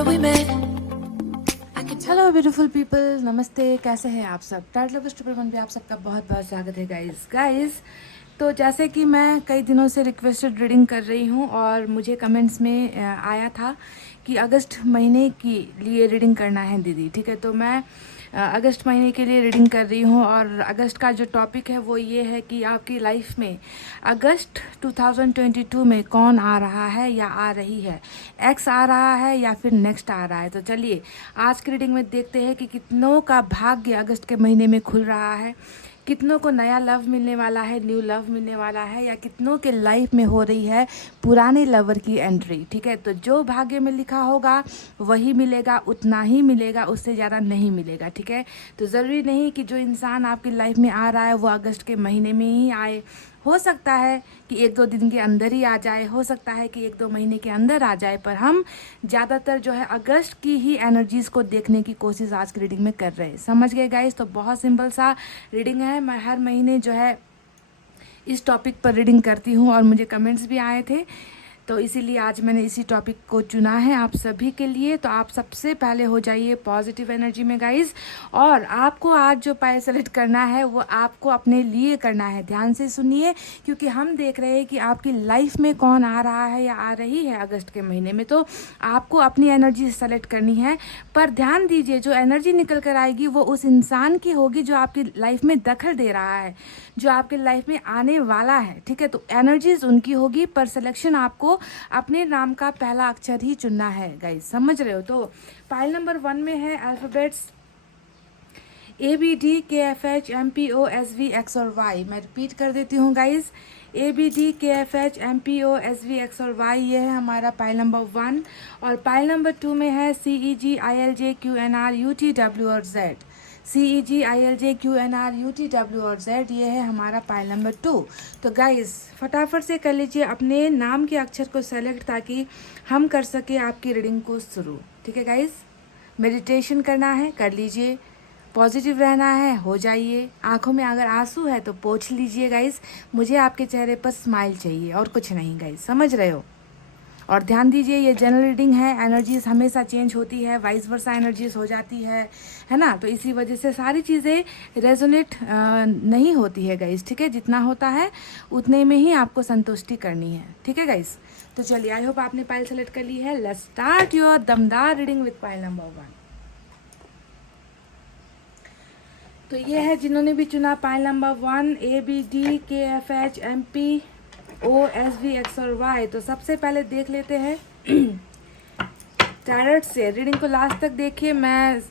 where we met. Hello beautiful people, नमस्ते। कैसे हैं आप सब? टाइट लवर्स ट्रिपल वन पे आप सबका बहुत बहुत स्वागत है गाइस। तो जैसे कि मैं कई दिनों से रिक्वेस्टेड रीडिंग कर रही हूँ और मुझे कमेंट्स में आया था कि अगस्त महीने के लिए रीडिंग करना है दीदी। ठीक है, तो मैं अगस्त महीने के लिए रीडिंग कर रही हूँ और अगस्त का जो टॉपिक है वो ये है कि आपकी लाइफ में अगस्त 2022 में कौन आ रहा है या आ रही है, एक्स आ रहा है या फिर नेक्स्ट आ रहा है। तो चलिए आज की रीडिंग में देखते हैं कि कितनों का भाग्य अगस्त के महीने में खुल रहा है, कितनों को नया लव मिलने वाला है, न्यू लव मिलने वाला है, या कितनों के लाइफ में हो रही है पुराने लवर की एंट्री। ठीक है, तो जो भाग्य में लिखा होगा वही मिलेगा, उतना ही मिलेगा, उससे ज़्यादा नहीं मिलेगा। ठीक है, तो ज़रूरी नहीं कि जो इंसान आपकी लाइफ में आ रहा है वो अगस्त के महीने में ही आए। हो सकता है कि एक दो दिन के अंदर ही आ जाए, हो सकता है कि एक दो महीने के अंदर आ जाए, पर हम ज़्यादातर जो है अगस्त की ही एनर्जीज़ को देखने की कोशिश आज की रीडिंग में कर रहे हैं। समझ गए गाइस? तो बहुत सिंपल सा रीडिंग है। मैं हर महीने जो है इस टॉपिक पर रीडिंग करती हूँ और मुझे कमेंट्स भी आए थे, तो इसीलिए आज मैंने इसी टॉपिक को चुना है आप सभी के लिए। तो आप सबसे पहले हो जाइए पॉजिटिव एनर्जी में गाइस, और आपको आज जो पायल सेलेक्ट करना है वो आपको अपने लिए करना है। ध्यान से सुनिए, क्योंकि हम देख रहे हैं कि आपकी लाइफ में कौन आ रहा है या आ रही है अगस्त के महीने में। तो आपको अपनी एनर्जी सेलेक्ट करनी है, पर ध्यान दीजिए जो एनर्जी निकल कर आएगी वो उस इंसान की होगी जो आपकी लाइफ में दखल दे रहा है, जो आपके लाइफ में आने वाला है। ठीक है, तो एनर्जीज उनकी होगी, पर सिलेक्शन आपको अपने नाम का पहला अक्षर ही चुनना है गाइस। समझ रहे हो? तो पाइल नंबर 1 में है अल्फाबेट्स ABDKFHMPOSV X और Y। मैं रिपीट कर देती हूँ गाइस, ABDKFHMPOSV X और Y, ये है हमारा पाइल नंबर 1। और पाइल नंबर 2 में है CEGILJQNRUTW और Z। CEGILJQNRUTW और Z, ये है हमारा पाइल नंबर 2। तो गाइस फटाफट से कर लीजिए अपने नाम के अक्षर को सेलेक्ट, ताकि हम कर सके आपकी रीडिंग को शुरू। ठीक है गाइस, मेडिटेशन करना है कर लीजिए, पॉजिटिव रहना है हो जाइए, आंखों में अगर आंसू है तो पोंछ लीजिए गाइस। मुझे आपके चेहरे पर स्माइल चाहिए और कुछ नहीं गाइस। समझ रहे हो? और ध्यान दीजिए ये जनरल रीडिंग है, एनर्जीज हमेशा चेंज होती है, वाइस वर्सा एनर्जीज हो जाती है ना। तो इसी वजह से सारी चीज़ें रेजोनेट नहीं होती है गाइस। ठीक है, जितना होता है उतने में ही आपको संतुष्टि करनी है। ठीक है गाइस, तो चलिए आई होप आपने पाइल सेलेक्ट कर ली है। लेट्स स्टार्ट योर दमदार रीडिंग विद पाइल नंबर 1। तो ये है जिन्होंने भी चुना पाइल नंबर 1, ABDKFHMPOSV X और Y। तो सबसे पहले देख लेते हैं टैरट से। रीडिंग को लास्ट तक देखिए, मैं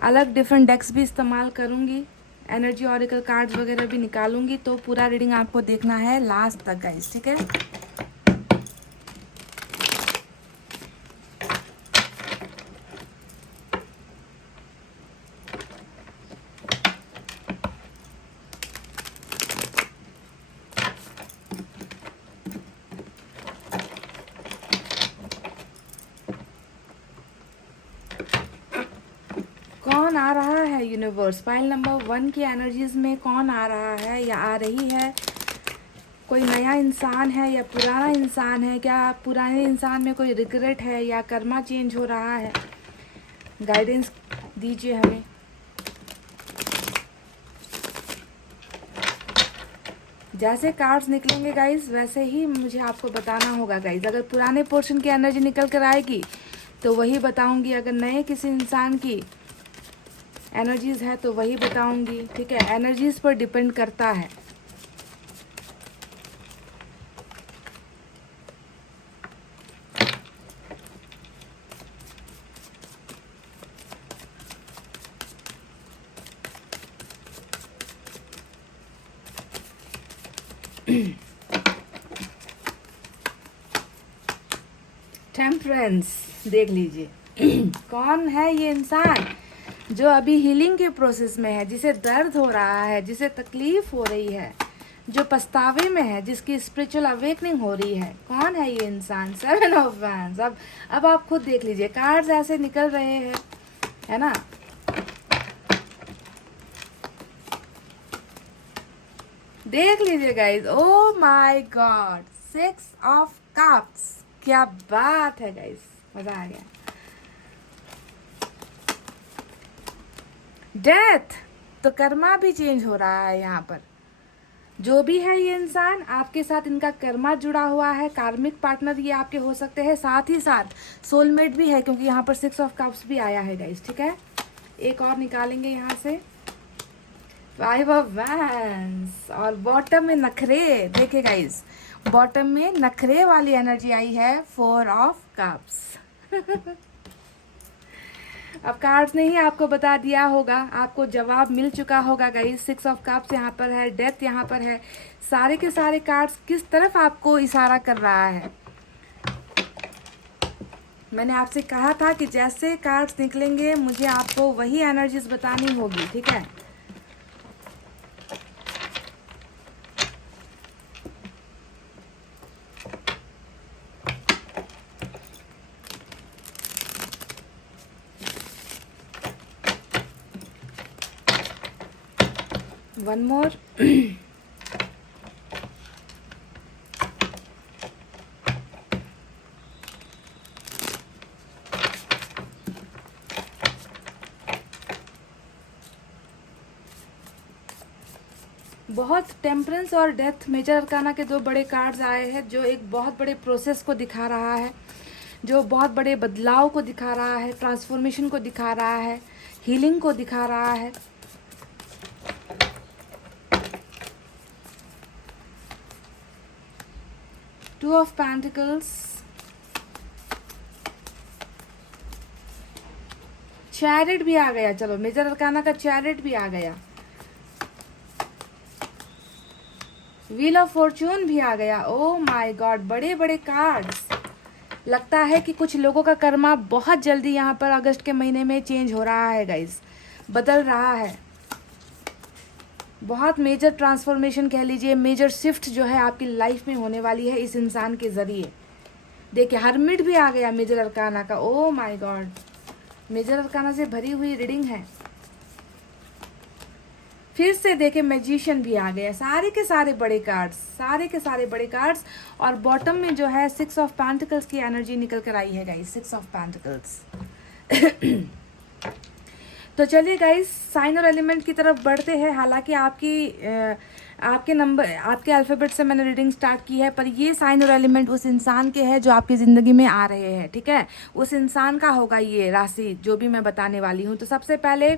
अलग डिफरेंट डेक्स भी इस्तेमाल करूँगी, एनर्जी ऑरिकल कार्ड्स वगैरह भी निकालूंगी, तो पूरा रीडिंग आपको देखना है लास्ट तक गाइस। ठीक है, कौन आ रहा है यूनिवर्स? पाइल नंबर 1 की एनर्जीज में कौन आ रहा है या आ रही है? कोई नया इंसान है या पुराना इंसान है? क्या पुराने इंसान में कोई रिग्रेट है या कर्मा चेंज हो रहा है? गाइडेंस दीजिए हमें। जैसे कार्ड्स निकलेंगे गाइस वैसे ही मुझे आपको बताना होगा गाइस। अगर पुराने पोर्शन की एनर्जी निकल कर आएगी तो वही बताऊंगी, अगर नए किसी इंसान की एनर्जीज है तो वही बताऊंगी। ठीक है, एनर्जीज पर डिपेंड करता है। टेम्परेंस देख लीजिए कौन है ये इंसान जो अभी हीलिंग के प्रोसेस में है, जिसे दर्द हो रहा है, जिसे तकलीफ हो रही है, जो पछतावे में है, जिसकी स्पिरिचुअल अवेकनिंग हो रही है। कौन है ये इंसान? 7 ऑफ वैंड्स। अब आप खुद देख लीजिए, कार्ड्स ऐसे निकल रहे हैं, है ना। देख लीजिए guys, O my God, 6 of cups. क्या बात है गाइस, मजा आ गया। डेथ, तो कर्मा भी चेंज हो रहा है यहाँ पर। जो भी है ये इंसान, आपके साथ इनका कर्मा जुड़ा हुआ है, कार्मिक पार्टनर ये आपके हो सकते हैं, साथ ही साथ सोलमेट भी है, क्योंकि यहाँ पर 6 ऑफ कप्स भी आया है गाइस। ठीक है, एक और निकालेंगे यहाँ से, 5 ऑफ वैंड्स, और बॉटम में नखरे। देखिए गाइस, बॉटम में नखरे वाली एनर्जी आई है, 4 ऑफ कप्स। अब कार्ड्स ने ही आपको बता दिया होगा, आपको जवाब मिल चुका होगा गाइस। 6 ऑफ कप्स यहाँ पर है, डेथ यहाँ पर है, सारे के सारे कार्ड्स किस तरफ आपको इशारा कर रहा है। मैंने आपसे कहा था कि जैसे कार्ड्स निकलेंगे मुझे आपको वही एनर्जीज बतानी होगी। ठीक है, वन मोर। बहुत टेम्परेंस और डेथ मेजर अरकाना के दो बड़े कार्ड्स आए हैं, जो एक बहुत बड़े प्रोसेस को दिखा रहा है, जो बहुत बड़े बदलाव को दिखा रहा है, ट्रांसफॉर्मेशन को दिखा रहा है, हीलिंग को दिखा रहा है। टू ऑफ पेंटिकल्स, चैरिट भी आ गया, चलो मेजर अरकाना का चैरिट भी आ गया, व्हील ऑफ फॉर्चून भी आ गया। ओ माय गॉड, बड़े बड़े कार्ड्स। लगता है कि कुछ लोगों का कर्मा बहुत जल्दी यहाँ पर अगस्त के महीने में चेंज हो रहा है गाइस, बदल रहा है। बहुत मेजर ट्रांसफॉर्मेशन कह लीजिए, मेजर शिफ्ट जो है आपकी लाइफ में होने वाली है इस इंसान के जरिए। देखिए, हर्मिट भी आ गया मेजर अरकाना का। Oh my God, major arcana से भरी हुई रीडिंग है। फिर से देखे, मैजिशियन भी आ गया। सारे के सारे बड़े कार्ड्स, सारे के सारे बड़े कार्ड्स, और बॉटम में जो है 6 ऑफ पेंटिकल्स की एनर्जी निकल कर आई है गाइस, 6 ऑफ पेंटिकल्स। तो चलिए गाइस, साइन और एलिमेंट की तरफ बढ़ते हैं। हालांकि आपके नंबर, आपके अल्फ़ाबेट से मैंने रीडिंग स्टार्ट की है, पर ये साइन और एलिमेंट उस इंसान के हैं जो आपकी ज़िंदगी में आ रहे हैं। ठीक है, उस इंसान का होगा ये राशि जो भी मैं बताने वाली हूँ। तो सबसे पहले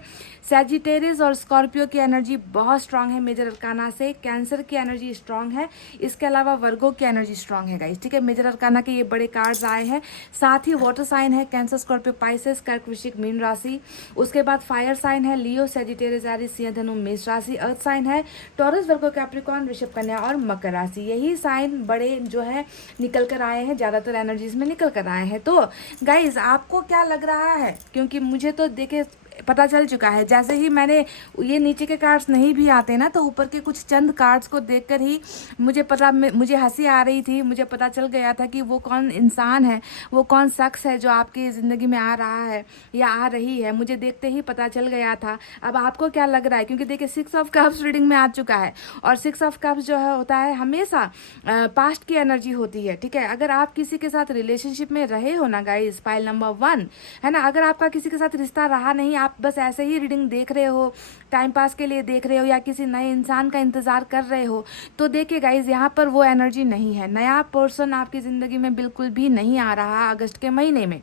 सैजिटेरियस और स्कॉर्पियो की एनर्जी बहुत स्ट्रांग है मेजर अरकाना से। कैंसर की एनर्जी स्ट्रांग है, इसके अलावा वर्गो की एनर्जी स्ट्रांग है गाइस। ठीक है, मेजर अरकाना के ये बड़े कार्ड्स आए हैं। साथ ही वाटर साइन है, कैंसर, स्कॉर्पियो, पाइसेस, कर्क, वृश्चिक, मीन राशि। उसके बाद फायर साइन है, लियो, सैजिटेरियस, एरीज, सिंह, धनु, मेष राशि। अर्थ साइन है, टॉरस, वर्गो, कैप्रिकॉर्न, वृषभ, कन्या और मकर राशि। यही साइन बड़े जो है निकल कर आए हैं, ज़्यादातर एनर्जीज में निकल कर आए हैं। तो गाइज, आपको क्या लग रहा है? क्योंकि मुझे तो देखे पता चल चुका है, जैसे ही मैंने ये नीचे के कार्ड्स नहीं भी आते ना, तो ऊपर के कुछ चंद कार्ड्स को देखकर ही मुझे हंसी आ रही थी। मुझे पता चल गया था कि वो कौन इंसान है, वो कौन शख्स है जो आपकी ज़िंदगी में आ रहा है या आ रही है। मुझे देखते ही पता चल गया था। अब आपको क्या लग रहा है? क्योंकि देखिए, 6 ऑफ कप्स रीडिंग में आ चुका है, और 6 ऑफ कप्स जो है होता है हमेशा पास्ट की एनर्जी होती है। ठीक है, अगर आप किसी के साथ रिलेशनशिप में रहे हो ना गाइस, फाइल नंबर 1 है ना, अगर आपका किसी के साथ रिश्ता रहा नहीं, आप बस ऐसे ही रीडिंग देख रहे हो, टाइम पास के लिए देख रहे हो, या किसी नए इंसान का इंतजार कर रहे हो, तो देखिए गाइज, यहाँ पर वो एनर्जी नहीं है। नया पर्सन आपकी ज़िंदगी में बिल्कुल भी नहीं आ रहा अगस्त के महीने में।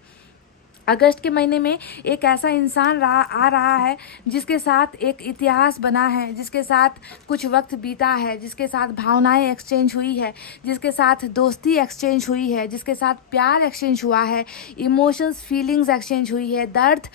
अगस्त के महीने में एक ऐसा इंसान आ रहा है जिसके साथ एक इतिहास बना है, जिसके साथ कुछ वक्त बीता है, जिसके साथ भावनाएं एक्सचेंज हुई है, जिसके साथ दोस्ती एक्सचेंज हुई है, जिसके साथ प्यार एक्सचेंज हुआ है, इमोशंस, फीलिंग्स एक्सचेंज हुई है, दर्द,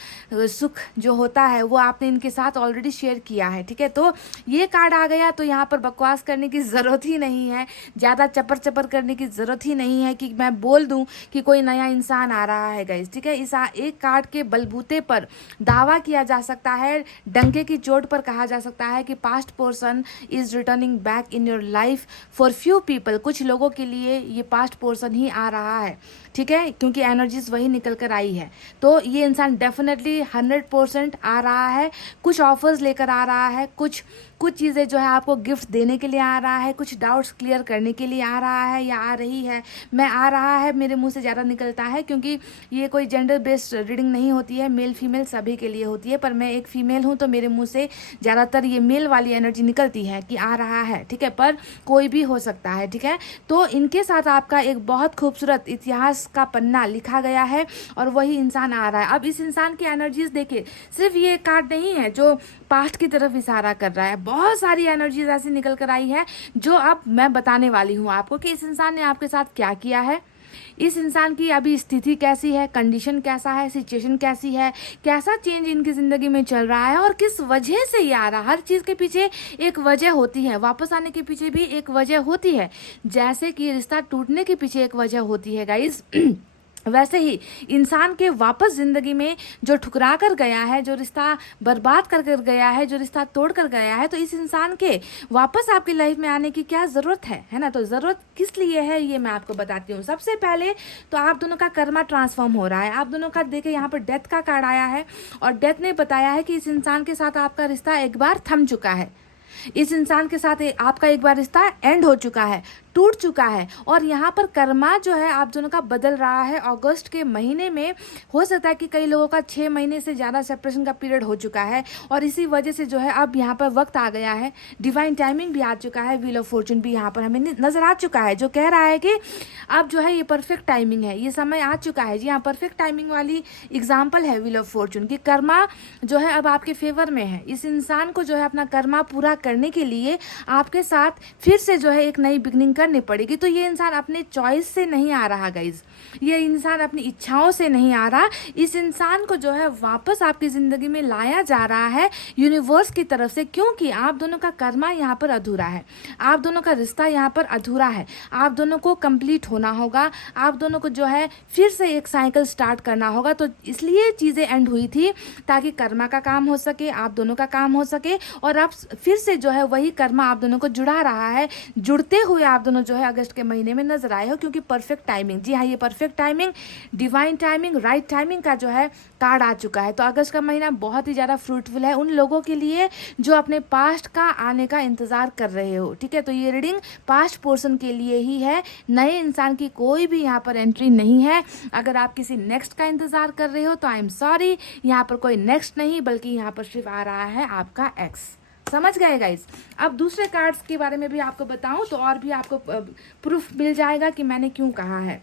सुख जो होता है वो आपने इनके साथ ऑलरेडी शेयर किया है। ठीक है, तो ये कार्ड आ गया, तो यहाँ पर बकवास करने की ज़रूरत ही नहीं है, ज़्यादा चपर चपर करने की ज़रूरत ही नहीं है कि मैं बोल दूँ कि कोई नया इंसान आ रहा है गाइस। ठीक है, इस एक कार्ड के बलबूते पर दावा किया जा सकता है, डंके की चोट पर कहा जा सकता है कि past person is returning back in your life for few people. कुछ लोगों के लिए ये पास्ट पर्सन ही आ रहा है। ठीक है, क्योंकि एनर्जीज वही निकल कर आई है, तो ये इंसान डेफिनेटली 100% आ रहा है। कुछ ऑफर्स लेकर आ रहा है, कुछ कुछ चीज़ें जो है आपको गिफ्ट देने के लिए आ रहा है, कुछ डाउट्स क्लियर करने के लिए आ रहा है या आ रही है। मैं आ रहा है मेरे मुंह से ज़्यादा निकलता है क्योंकि ये कोई जेंडर बेस्ड रीडिंग नहीं होती है, मेल फीमेल सभी के लिए होती है, पर मैं एक फ़ीमेल हूँ तो मेरे मुंह से ज़्यादातर ये मेल वाली एनर्जी निकलती है कि आ रहा है, ठीक है, पर कोई भी हो सकता है, ठीक है। तो इनके साथ आपका एक बहुत खूबसूरत इतिहास का पन्ना लिखा गया है और वही इंसान आ रहा है। अब इस इंसान की एनर्जीज देखिए, सिर्फ ये कार्ड नहीं है जो पास्ट की तरफ इशारा कर रहा है, बहुत सारी एनर्जीज ऐसी निकल कर आई है जो अब मैं बताने वाली हूँ आपको कि इस इंसान ने आपके साथ क्या किया है, इस इंसान की अभी स्थिति कैसी है, कंडीशन कैसा है, सिचुएशन कैसी है, कैसा चेंज इनकी ज़िंदगी में चल रहा है और किस वजह से ये आ रहा है। हर चीज़ के पीछे एक वजह होती है, वापस आने के पीछे भी एक वजह होती है, जैसे कि रिश्ता टूटने के पीछे एक वजह होती है गाइस। वैसे ही इंसान के वापस ज़िंदगी में जो ठुकरा कर गया है, जो रिश्ता बर्बाद कर कर गया है, जो रिश्ता तोड़ कर गया है, तो इस इंसान के वापस आपकी लाइफ में आने की क्या ज़रूरत है ना। तो ज़रूरत किस लिए है ये मैं आपको बताती हूँ। सबसे पहले तो आप दोनों का कर्मा ट्रांसफॉर्म हो रहा है। आप दोनों का देखिए यहाँ पर डेथ का कार्ड आया है और डेथ ने बताया है कि इस इंसान के साथ आपका रिश्ता एक बार थम चुका है, इस इंसान के साथ आपका एक बार रिश्ता एंड हो चुका है, टूट चुका है। और यहाँ पर कर्मा जो है आप दोनों का बदल रहा है। अगस्त के महीने में हो सकता है कि कई लोगों का 6 महीने से ज़्यादा सेपरेशन का पीरियड हो चुका है और इसी वजह से जो है अब यहाँ पर वक्त आ गया है, डिवाइन टाइमिंग भी आ चुका है, व्हील ऑफ फॉर्चून भी यहाँ पर हमें नज़र आ चुका है, जो कह रहा है कि अब जो है ये परफेक्ट टाइमिंग है, ये समय आ चुका है। जी हाँ, परफेक्ट टाइमिंग वाली एग्जाम्पल है व्हील ऑफ फॉर्चून की। कर्मा जो है अब आपके फेवर में है। इस इंसान को जो है अपना कर्मा पूरा करने के लिए आपके साथ फिर से जो है एक नई बिगनिंग करनी पड़ेगी। तो ये इंसान अपने चॉइस से नहीं आ रहा गाइज, ये इंसान अपनी इच्छाओं से नहीं आ रहा। इस इंसान को जो है वापस आपकी ज़िंदगी में लाया जा रहा है यूनिवर्स की तरफ से, क्योंकि आप दोनों का कर्मा यहाँ पर अधूरा है, आप दोनों का रिश्ता यहाँ पर अधूरा है, आप दोनों को कंप्लीट होना होगा, आप दोनों को जो है फिर से एक साइकिल स्टार्ट करना होगा। तो इसलिए चीज़ें एंड हुई थी ताकि कर्मा का काम हो सके, आप दोनों का काम हो सके और आप फिर से जो है वही कर्मा आप दोनों को जुड़ा रहा है। जुड़ते हुए आप दोनों जो है अगस्त के महीने में नजर आए हो, क्योंकि परफेक्ट टाइमिंग, जी हाँ, ये perfect timing, divine timing, right timing का जो है कार्ड आ चुका है। तो अगस्त का महीना बहुत ही ज़्यादा फ्रूटफुल है उन लोगों के लिए जो अपने पास्ट का आने का इंतज़ार कर रहे हो, ठीक है। तो ये रीडिंग पास्ट पोर्शन के लिए ही है, नए इंसान की कोई भी यहाँ पर एंट्री नहीं है। अगर आप किसी नेक्स्ट का इंतज़ार कर रहे हो तो आई एम सॉरी, यहाँ पर कोई नेक्स्ट नहीं, बल्कि यहाँ पर सिर्फ आ रहा है आपका एक्स। समझ गए गाइस। अब दूसरे कार्ड्स के बारे में भी आपको बताऊं तो और भी आपको प्रूफ मिल जाएगा कि मैंने क्यों कहा है।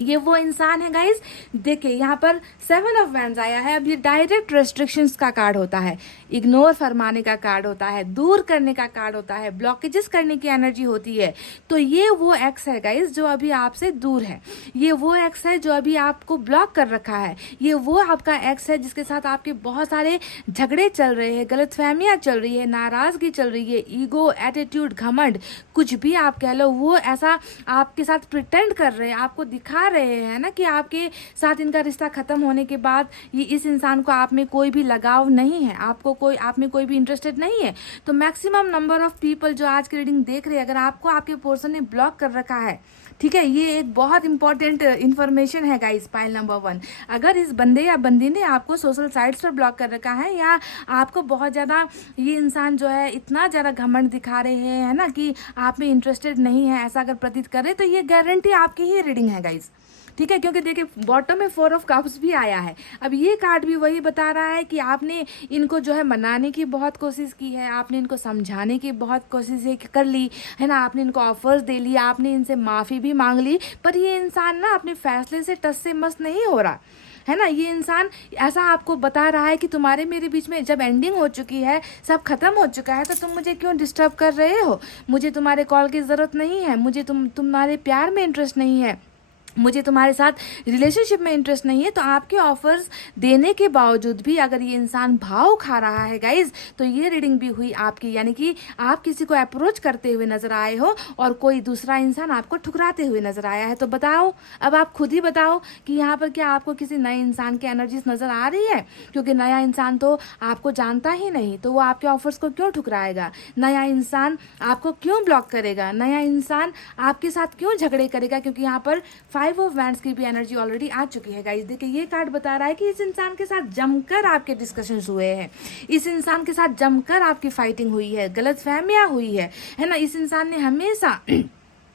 ये वो इंसान है गाइस, देखिए यहाँ पर 7 ऑफ वैंड्स आया है। अब ये डायरेक्ट रेस्ट्रिक्शंस का कार्ड होता है, इग्नोर फरमाने का कार्ड होता है, दूर करने का कार्ड होता है, ब्लॉकेजेस करने की एनर्जी होती है। तो ये वो एक्स है गाइस जो अभी आपसे दूर है, ये वो एक्स है जो अभी आपको ब्लॉक कर रखा है, ये वो आपका एक्स है जिसके साथ आपके बहुत सारे झगड़े चल रहे हैं, गलतफहमियाँ चल रही है, नाराज़गी चल रही है, ईगो, एटीट्यूड, घमंड, कुछ भी आप कह लो, वो ऐसा आपके साथ प्रिटेंड कर रहे हैं, आपको दिखा रहे हैं ना कि आपके साथ इनका रिश्ता खत्म होने के बाद ये इस इंसान को आप में कोई भी लगाव नहीं है, आपको कोई आप में कोई भी इंटरेस्टेड नहीं है। तो मैक्सिमम नंबर ऑफ पीपल जो आज की रीडिंग देख रहे हैं, अगर आपको आपके पर्सन ने ब्लॉक कर रखा है, ठीक है, ये एक बहुत इंपॉर्टेंट इन्फॉर्मेशन है गाइस। पाइल नंबर 1, अगर इस बंदे या बंदी ने आपको सोशल साइट्स पर ब्लॉक कर रखा है या आपको बहुत ज़्यादा ये इंसान जो है इतना ज़्यादा घमंड दिखा रहे हैं, है ना, कि आप में इंटरेस्टेड नहीं है, ऐसा अगर प्रतीत करे तो ये गारंटी आपकी ही रीडिंग है गाइस, ठीक है। क्योंकि देखिए बॉटम में 4 ऑफ कप्स भी आया है। अब ये कार्ड भी वही बता रहा है कि आपने इनको जो है मनाने की बहुत कोशिश की है, आपने इनको समझाने की बहुत कोशिश कर ली है ना, आपने इनको ऑफर्स दे लिया, आपने इनसे माफ़ी भी मांग ली, पर ये इंसान ना अपने फैसले से टस से मस नहीं हो रहा है ना। ये इंसान ऐसा आपको बता रहा है कि तुम्हारे मेरे बीच में जब एंडिंग हो चुकी है, सब खत्म हो चुका है, तो तुम मुझे क्यों डिस्टर्ब कर रहे हो, मुझे तुम्हारे कॉल की ज़रूरत नहीं है, मुझे तुम्हारे प्यार में इंटरेस्ट नहीं है, मुझे तुम्हारे साथ रिलेशनशिप में इंटरेस्ट नहीं है। तो आपके ऑफर्स देने के बावजूद भी अगर ये इंसान भाव खा रहा है गाइज, तो ये रीडिंग भी हुई आपकी, यानी कि आप किसी को अप्रोच करते हुए नजर आए हो और कोई दूसरा इंसान आपको ठुकराते हुए नजर आया है। तो बताओ, अब आप खुद ही बताओ कि यहाँ पर क्या आपको किसी नए इंसान की एनर्जीज नजर आ रही है, क्योंकि नया इंसान तो आपको जानता ही नहीं, तो वो आपके ऑफर्स को क्यों ठुकराएगा, नया इंसान आपको क्यों ब्लॉक करेगा, नया इंसान आपके साथ क्यों झगड़े करेगा, क्योंकि यहाँ पर 5 ऑफ वैंड्स की भी एनर्जी ऑलरेडी आ चुकी है गाइज। देखिए ये कार्ड बता रहा है कि इस इंसान के साथ जमकर आपके डिस्कशंस हुए हैं, इस इंसान के साथ जमकर आपकी फाइटिंग हुई है, गलतफहमियां हुई है ना। इस इंसान ने हमेशा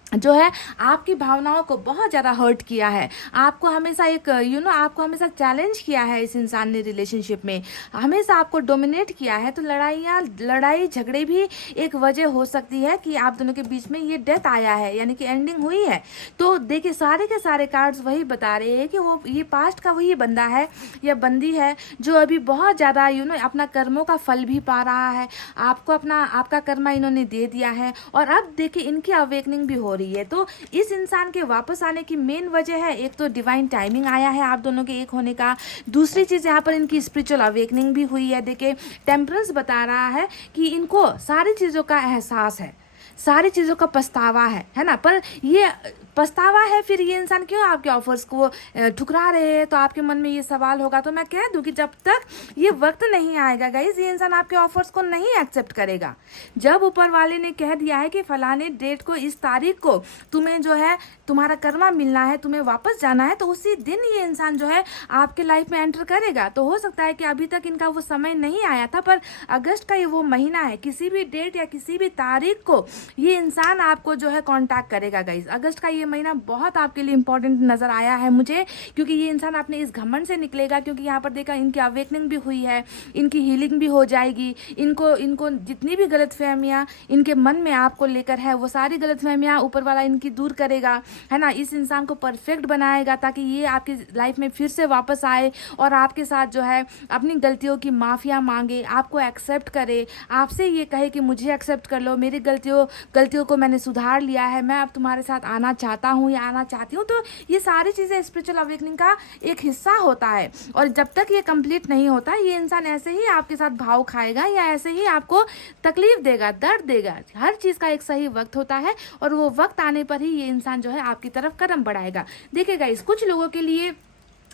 जो है आपकी भावनाओं को बहुत ज़्यादा हर्ट किया है, आपको हमेशा एक आपको हमेशा चैलेंज किया है। इस इंसान ने रिलेशनशिप में हमेशा आपको डोमिनेट किया है। तो लड़ाई झगड़े भी एक वजह हो सकती है कि आप दोनों के बीच में ये डेथ आया है, यानी कि एंडिंग हुई है। तो देखिए सारे के सारे कार्ड्स वही बता रहे हैं कि वो ये पास्ट का वही बंदा है या बंदी है जो अभी बहुत ज़्यादा अपना कर्मों का फल भी पा रहा है। आपको आपका कर्मा इन्होंने दे दिया है और अब देखिए इनकी अवेकनिंग भी हो रही है। तो इस इंसान के वापस आने की मेन वजह है, एक तो डिवाइन टाइमिंग आया है आप दोनों के एक होने का, दूसरी चीज़ यहाँ पर इनकी स्पिरिचुअल अवेकनिंग भी हुई है। देखिए टेम्परेंस बता रहा है कि इनको सारी चीज़ों का एहसास है, सारी चीज़ों का पछतावा है ना। पर ये पछतावा है, फिर ये इंसान क्यों आपके ऑफर्स को ठुकरा रहे हैं। तो आपके मन में ये सवाल होगा, तो मैं कह दूं कि जब तक ये वक्त नहीं आएगा गाइज, ये इंसान आपके ऑफर्स को नहीं एक्सेप्ट करेगा। जब ऊपर वाले ने कह दिया है कि फलाने डेट को, इस तारीख को तुम्हें जो है तुम्हारा कर्मा मिलना है, तुम्हें वापस जाना है, तो उसी दिन ये इंसान जो है आपके लाइफ में एंटर करेगा। तो हो सकता है कि अभी तक इनका वो समय नहीं आया था, पर अगस्त का ये वो महीना है, किसी भी डेट या किसी भी तारीख को ये इंसान आपको जो है कांटेक्ट करेगा गाइज। अगस्त का ये महीना बहुत आपके लिए इंपॉर्टेंट नजर आया है मुझे, क्योंकि ये इंसान अपने इस घमंड से निकलेगा। क्योंकि यहाँ पर देखा इनकी अवेकनिंग भी हुई है, इनकी हीलिंग भी हो जाएगी। इनको जितनी भी गलतफहमियाँ इनके मन में आपको लेकर है, वो सारी गलतफहमियाँ ऊपर वाला इनकी दूर करेगा, है ना। इस इंसान को परफेक्ट बनाएगा ताकि ये आपकी लाइफ में फिर से वापस आए और आपके साथ जो है अपनी गलतियों की माफिया मांगे, आपको एक्सेप्ट करे, आपसे ये कहे कि मुझे एक्सेप्ट कर लो, मेरी गलतियों को मैंने सुधार लिया है, मैं अब तुम्हारे साथ आना चाहता हूँ या आना चाहती हूँ। तो ये सारी चीज़ें स्पिरिचुअल अवेकनिंग का एक हिस्सा होता है। और जब तक ये कंप्लीट नहीं होता, ये इंसान ऐसे ही आपके साथ भाव खाएगा या ऐसे ही आपको तकलीफ देगा, दर्द देगा। हर चीज़ का एक सही वक्त होता है और वो वक्त आने पर ही ये इंसान जो है आपकी तरफ कदम बढ़ाएगा। देखिएगा इस कुछ लोगों के लिए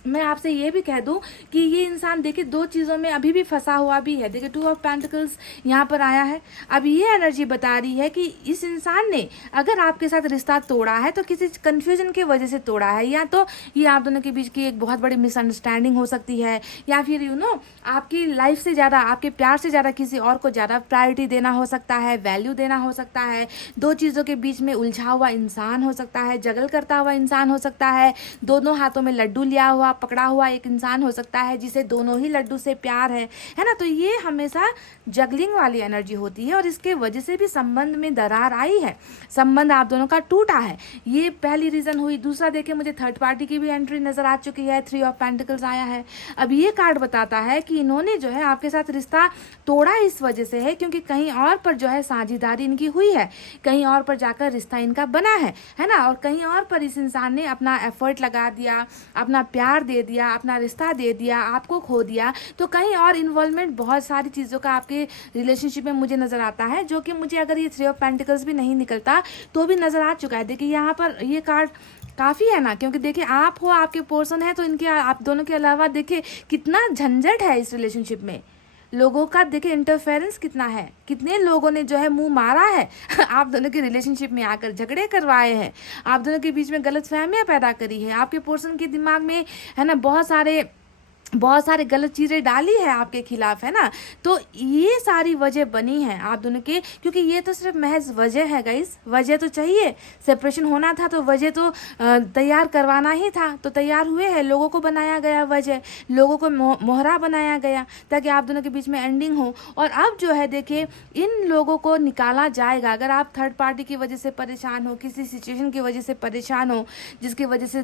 मैं आपसे ये भी कह दूं कि ये इंसान देखिए दो चीज़ों में अभी भी फंसा हुआ भी है। देखिए 2 ऑफ पेंटिकल्स यहाँ पर आया है। अब ये एनर्जी बता रही है कि इस इंसान ने अगर आपके साथ रिश्ता तोड़ा है तो किसी कन्फ्यूजन की वजह से तोड़ा है, या तो ये आप दोनों के बीच की एक बहुत बड़ी मिसअंडरस्टैंडिंग हो सकती है, या फिर आपकी लाइफ से ज़्यादा, आपके प्यार से ज़्यादा किसी और को ज़्यादा प्रायोरिटी देना हो सकता है, वैल्यू देना हो सकता है। दो चीज़ों के बीच में उलझा हुआ इंसान हो सकता है, जगल करता हुआ इंसान हो सकता है, दोनों हाथों में लड्डू लिया हुआ पकड़ा हुआ एक इंसान हो सकता है जिसे दोनों ही लड्डू से प्यार है ना। तो ये हमेशा जगलिंग वाली एनर्जी होती है और इसके वजह से भी संबंध में दरार आई है, संबंध आप दोनों का टूटा है। ये पहली रीजन हुई। दूसरा देखिए मुझे थर्ड पार्टी की भी एंट्री नजर आ चुकी है, 3 ऑफ पेंटिकल्स आया है। अब ये कार्ड बताता है कि इन्होंने जो है आपके साथ रिश्ता तोड़ा इस वजह से है क्योंकि कहीं और पर जो है साझेदारी इनकी हुई है, कहीं और पर जाकर रिश्ता इनका बना है ना। और कहीं और पर इस इंसान ने अपना एफर्ट लगा दिया, अपना प्यार दे दिया, अपना रिश्ता दे दिया, आपको खो दिया। तो कहीं और इन्वॉल्वमेंट बहुत सारी चीज़ों का आपके रिलेशनशिप में मुझे नज़र आता है, जो कि मुझे अगर ये 3 ऑफ पेंटिकल्स भी नहीं निकलता तो भी नज़र आ चुका है। देखिए यहाँ पर ये कार्ड काफ़ी है ना, क्योंकि देखिए आप हो, आपके पर्सन है, तो इनके आप दोनों के अलावा देखिए कितना झंझट है इस रिलेशनशिप में। लोगों का देखिए इंटरफेरेंस कितना है, कितने लोगों ने जो है मुंह मारा है आप दोनों के रिलेशनशिप में आकर झगड़े करवाए हैं, आप दोनों के बीच में गलतफहमियां पैदा करी है, आपके पर्सन के दिमाग में है ना बहुत सारे गलत चीज़ें डाली है आपके खिलाफ, है ना। तो ये सारी वजह बनी है आप दोनों के, क्योंकि ये तो सिर्फ महज वजह है गाइस। वजह तो चाहिए, सेपरेशन होना था तो वजह तो तैयार करवाना ही था, तो तैयार हुए हैं, लोगों को बनाया गया वजह, लोगों को मोहरा बनाया गया ताकि आप दोनों के बीच में एंडिंग हो। और अब जो है देखिए इन लोगों को निकाला जाएगा। अगर आप थर्ड पार्टी की वजह से परेशान हो, किसी सिचुएशन की वजह से परेशान हो जिसकी वजह से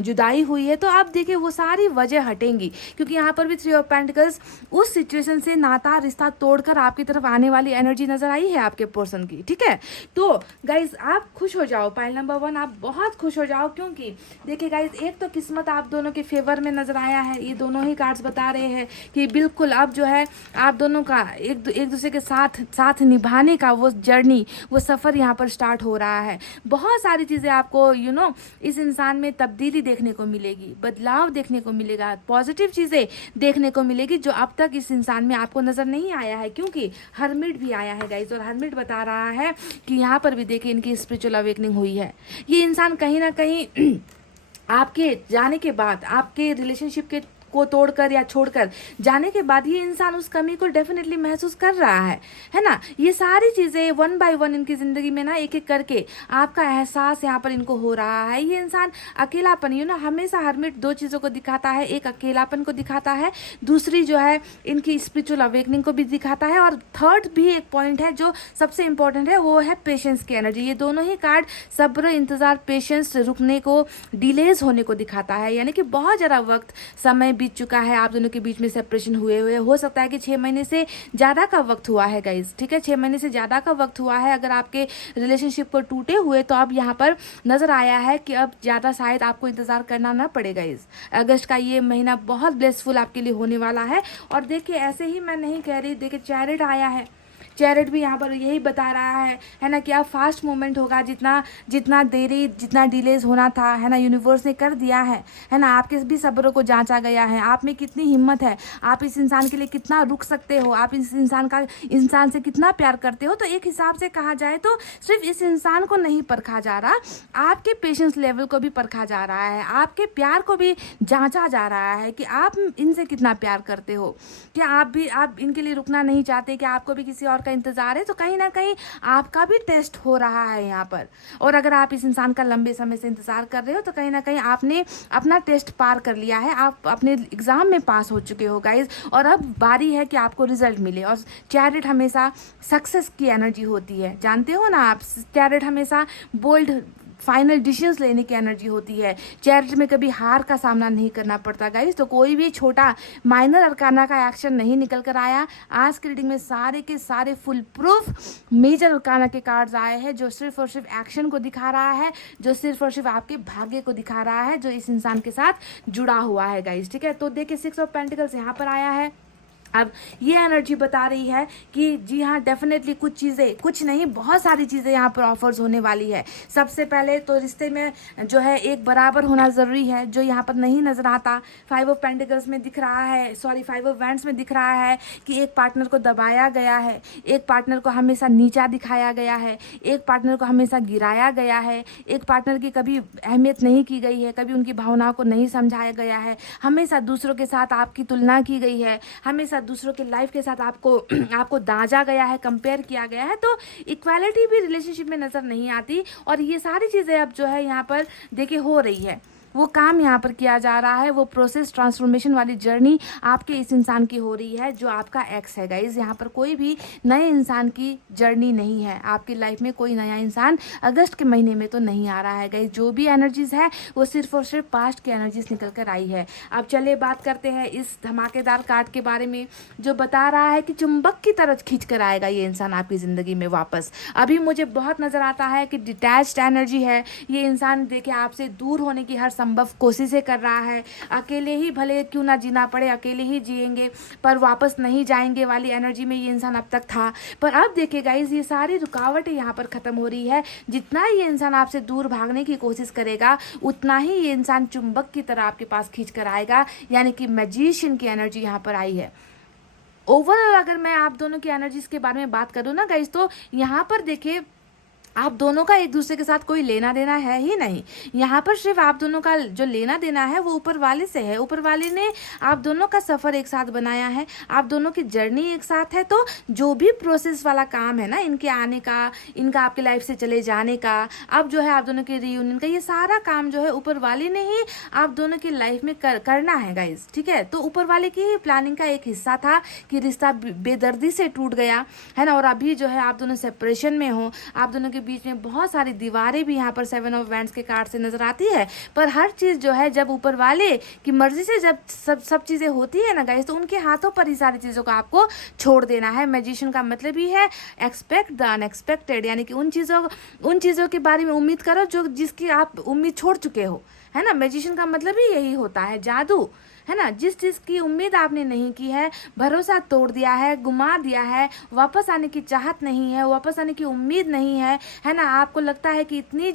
जुदाई हुई है, तो आप देखिए वो सारी वजह हटेंगी, क्योंकि यहाँ पर भी 3 ऑफ पेंटिकल्स उस सिचुएशन से नाता रिश्ता तोड़कर आपकी तरफ आने वाली एनर्जी नजर आई है आपके पर्सन की, ठीक है। तो गाइज आप खुश हो जाओ, पाइल नंबर 1 आप बहुत खुश हो जाओ, क्योंकि देखिए गाइज एक तो किस्मत आप दोनों के फेवर में नजर आया है। ये दोनों ही कार्ड्स बता रहे हैं कि बिल्कुल अब जो है आप दोनों का एक दूसरे के साथ निभाने का वो जर्नी, वो सफ़र यहाँ पर स्टार्ट हो रहा है। बहुत सारी चीज़ें आपको इस इंसान में तब्दीली देखने को मिलेगी, बदलाव देखने को मिलेगा, पॉजिटिव चीज़ें देखने को मिलेगी जो अब तक इस इंसान में आपको नज़र नहीं आया है, क्योंकि हर्मिट भी आया है गाइज। और हर्मिट बता रहा है कि यहाँ पर भी देखिए इनकी स्पिरिचुअल अवेकनिंग हुई है। ये इंसान कहीं ना कहीं आपके जाने के बाद, आपके रिलेशनशिप के को तोड़कर या छोड़कर जाने के बाद ये इंसान उस कमी को डेफिनेटली महसूस कर रहा है ना। ये सारी चीज़ें वन बाय वन इनकी ज़िंदगी में ना एक एक करके आपका एहसास यहाँ पर इनको हो रहा है। ये इंसान अकेलापन, हमेशा हरमिट दो चीज़ों को दिखाता है, एक अकेलापन को दिखाता है, दूसरी जो है इनकी स्पिरिचुअल अवेकनिंग को भी दिखाता है, और थर्ड भी एक पॉइंट है जो सबसे इंपॉर्टेंट है, वो है पेशेंस की एनर्जी। ये दोनों ही कार्ड सब्र, इंतज़ार, पेशेंस, रुकने को, डिलेज होने को दिखाता है, यानी कि बहुत ज़्यादा वक्त समय बीत चुका है आप दोनों के बीच में सेपरेशन हुए हुए। हो सकता है कि 6 महीने से ज़्यादा का वक्त हुआ है गाइज, ठीक है, 6 महीने से ज़्यादा का वक्त हुआ है। अगर आपके रिलेशनशिप को टूटे हुए तो अब यहाँ पर नज़र आया है कि अब ज़्यादा शायद आपको इंतज़ार करना ना पड़े गाइज। अगस्त का ये महीना बहुत ब्लेसफुल आपके लिए होने वाला है। और देखिए ऐसे ही मैं नहीं कह रही, देखिए चैरिट आया है, चैरिट भी यहाँ पर यही बता रहा है ना, कि अब फास्ट मूवमेंट होगा, जितना देरी, जितना डिलेज होना था, है ना, यूनिवर्स ने कर दिया है ना। आपके भी सब्र को जांचा गया है, आप में कितनी हिम्मत है, आप इस इंसान के लिए कितना रुक सकते हो, आप इस इंसान से कितना प्यार करते हो। तो एक हिसाब से कहा जाए तो सिर्फ इस इंसान को नहीं परखा जा रहा, आपके पेशेंस लेवल को भी परखा जा रहा है, आपके प्यार को भी जांचा जा रहा है कि आप इनसे कितना प्यार करते हो। क्या आप इनके लिए रुकना नहीं चाहते, कि आपको भी किसी और का इंतज़ार है? तो कहीं ना कहीं आपका भी टेस्ट हो रहा है यहाँ पर। और अगर आप इस इंसान का लंबे समय से इंतज़ार कर रहे हो तो कहीं ना कहीं आपने अपना टेस्ट पार कर लिया है, आप अपने एग्ज़ाम में पास हो चुके हो गाइज, और अब बारी है कि आपको रिजल्ट मिले। और चैरिट हमेशा सक्सेस की एनर्जी होती है, जानते हो ना आप, चैरिट हमेशा बोल्ड फाइनल डिसीजंस लेने की एनर्जी होती है। चैरिट में कभी हार का सामना नहीं करना पड़ता गाइस। तो कोई भी छोटा माइनर अरकाना का एक्शन नहीं निकल कर आया। आज की रीडिंग में सारे के सारे फुल प्रूफ मेजर अरकाना के कार्ड्स आए हैं, जो सिर्फ और सिर्फ एक्शन को दिखा रहा है, जो सिर्फ और सिर्फ आपके भाग्य को दिखा रहा है, जो इस इंसान के साथ जुड़ा हुआ है गाइस, ठीक है। तो देखिए 6 ऑफ पेंटिकल्स यहाँ पर आया है। अब ये एनर्जी बता रही है कि जी हाँ, डेफिनेटली कुछ चीज़ें, कुछ नहीं बहुत सारी चीज़ें यहाँ पर ऑफर्स होने वाली है। सबसे पहले तो रिश्ते में जो है एक बराबर होना ज़रूरी है, जो यहाँ पर नहीं नज़र आता। 5 ऑफ पेंटिकल्स में दिख रहा है, 5 ऑफ वैंड्स में दिख रहा है कि एक पार्टनर को दबाया गया है, एक पार्टनर को हमेशा नीचा दिखाया गया है, एक पार्टनर को हमेशा गिराया गया है, एक पार्टनर की कभी अहमियत नहीं की गई है, कभी उनकी भावनाओं को नहीं समझाया गया है, हमेशा दूसरों के साथ आपकी तुलना की गई है, हमेशा दूसरों के लाइफ के साथ आपको दांजा गया है, कंपेयर किया गया है। तो इक्वालिटी भी रिलेशनशिप में नज़र नहीं आती। और ये सारी चीज़ें अब जो है यहाँ पर देखिए हो रही है, वो काम यहाँ पर किया जा रहा है, वो प्रोसेस, ट्रांसफॉर्मेशन वाली जर्नी आपके इस इंसान की हो रही है जो आपका एक्स है गाइज। यहाँ पर कोई भी नए इंसान की जर्नी नहीं है, आपकी लाइफ में कोई नया इंसान अगस्त के महीने में तो नहीं आ रहा है गाइज। जो भी एनर्जीज है वो सिर्फ और सिर्फ पास्ट की एनर्जीज निकल कर आई है। अब चलिए बात करते हैं इस धमाकेदार कार्ड के बारे में, जो बता रहा है कि चुंबक की तरह खींच कर आएगा ये इंसान आपकी ज़िंदगी में वापस। अभी मुझे बहुत नज़र आता है कि डिटैच्ड एनर्जी है ये इंसान, देखिए आपसे दूर होने की हर संभव कोशिशें कर रहा है। अकेले ही भले क्यों ना जीना पड़े, अकेले ही जिएंगे पर वापस नहीं जाएंगे वाली एनर्जी में ये इंसान अब तक था। पर अब देखिए गाइज, ये सारी रुकावटें यहाँ पर ख़त्म हो रही है। जितना ही ये इंसान आपसे दूर भागने की कोशिश करेगा, उतना ही ये इंसान चुंबक की तरह आपके पास खींच कर आएगा, यानी कि मैजिशियन की एनर्जी यहाँ पर आई है। ओवरऑल अगर मैं आप दोनों की एनर्जीज के बारे में बात करूँ ना गाइज, तो यहाँ पर देखिए आप दोनों का एक दूसरे के साथ कोई लेना देना है ही नहीं। यहाँ पर सिर्फ आप दोनों का जो लेना देना है वो ऊपर वाले से है। ऊपर वाले ने आप दोनों का सफ़र एक साथ बनाया है, आप दोनों की जर्नी एक साथ है। तो जो भी प्रोसेस वाला काम है ना, इनके आने का, इनका आपकी लाइफ से चले जाने का, अब जो है आप दोनों के रीयूनियन का, ये सारा काम जो है ऊपर वाले ने ही आप दोनों की लाइफ में करना है गाइज, ठीक है। तो ऊपर वाले की ही प्लानिंग का एक हिस्सा था कि रिश्ता बेदर्दी से टूट गया है ना, और अभी जो है आप दोनों सेपरेशन में हो, आप दोनों के बीच में बहुत सारी दीवारें भी यहाँ पर 7 ऑफ वैंड्स के कार्ड से नजर आती है। पर हर चीज़ जो है जब ऊपर वाले की मर्जी से जब सब चीज़ें होती है ना गाइस, तो उनके हाथों पर ही सारी चीज़ों को आपको छोड़ देना है। मैजिशियन का मतलब ही है एक्सपेक्ट द अनएक्सपेक्टेड, यानी कि उन चीज़ों के बारे में उम्मीद करो जो जिसकी आप उम्मीद छोड़ चुके हो, है ना। मैजिशियन का मतलब ही यही होता है, जादू, है ना। जिस चीज़ की उम्मीद आपने नहीं की है, भरोसा तोड़ दिया है, गुमा दिया है, वापस आने की चाहत नहीं है, वापस आने की उम्मीद नहीं है ना। आपको लगता है कि इतनी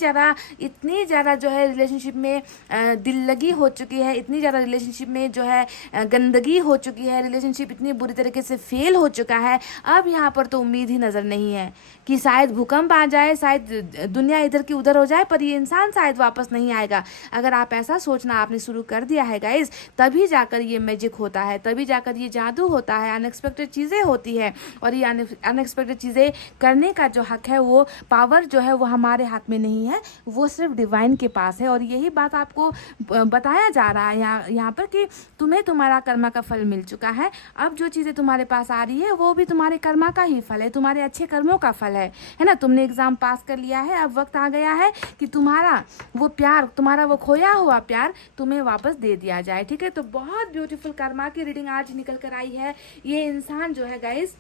ज़्यादा जो है रिलेशनशिप में दिल लगी हो चुकी है, इतनी ज़्यादा रिलेशनशिप में जो है गंदगी हो चुकी है, रिलेशनशिप इतनी बुरी तरीके से फेल हो चुका है। अब यहाँ पर तो उम्मीद ही नज़र नहीं है कि शायद भूकंप आ जाए, शायद दुनिया इधर की उधर हो जाए, पर ये इंसान शायद वापस नहीं आएगा। अगर आप ऐसा सोचना आपने शुरू कर दिया है गाइस, तभी जाकर ये मैजिक होता है, तभी जाकर ये जादू होता है, अनएक्सपेक्टेड चीज़ें होती है। और ये अनएक्सपेक्टेड चीज़ें करने का जो हक है, वो पावर जो है वो हमारे हाथ में नहीं है, वो सिर्फ डिवाइन के पास है। और यही बात आपको बताया जा रहा है यहाँ पर कि तुम्हें तुम्हारा कर्मा का फल मिल चुका है। अब जो चीज़ें तुम्हारे पास आ रही है वो भी तुम्हारे कर्मा का ही फल है, तुम्हारे अच्छे कर्मों का फल है ना। तुमने एग्ज़ाम पास कर लिया है, अब वक्त आ गया है कि तुम्हारा वो प्यार, तुम्हारा वो खोया हुआ प्यार तुम्हें वापस दे दिया जाए, ठीक है। तो बहुत ब्यूटीफुल कर्मा की रीडिंग आज निकल कर आई है। ये इंसान जो है गाइस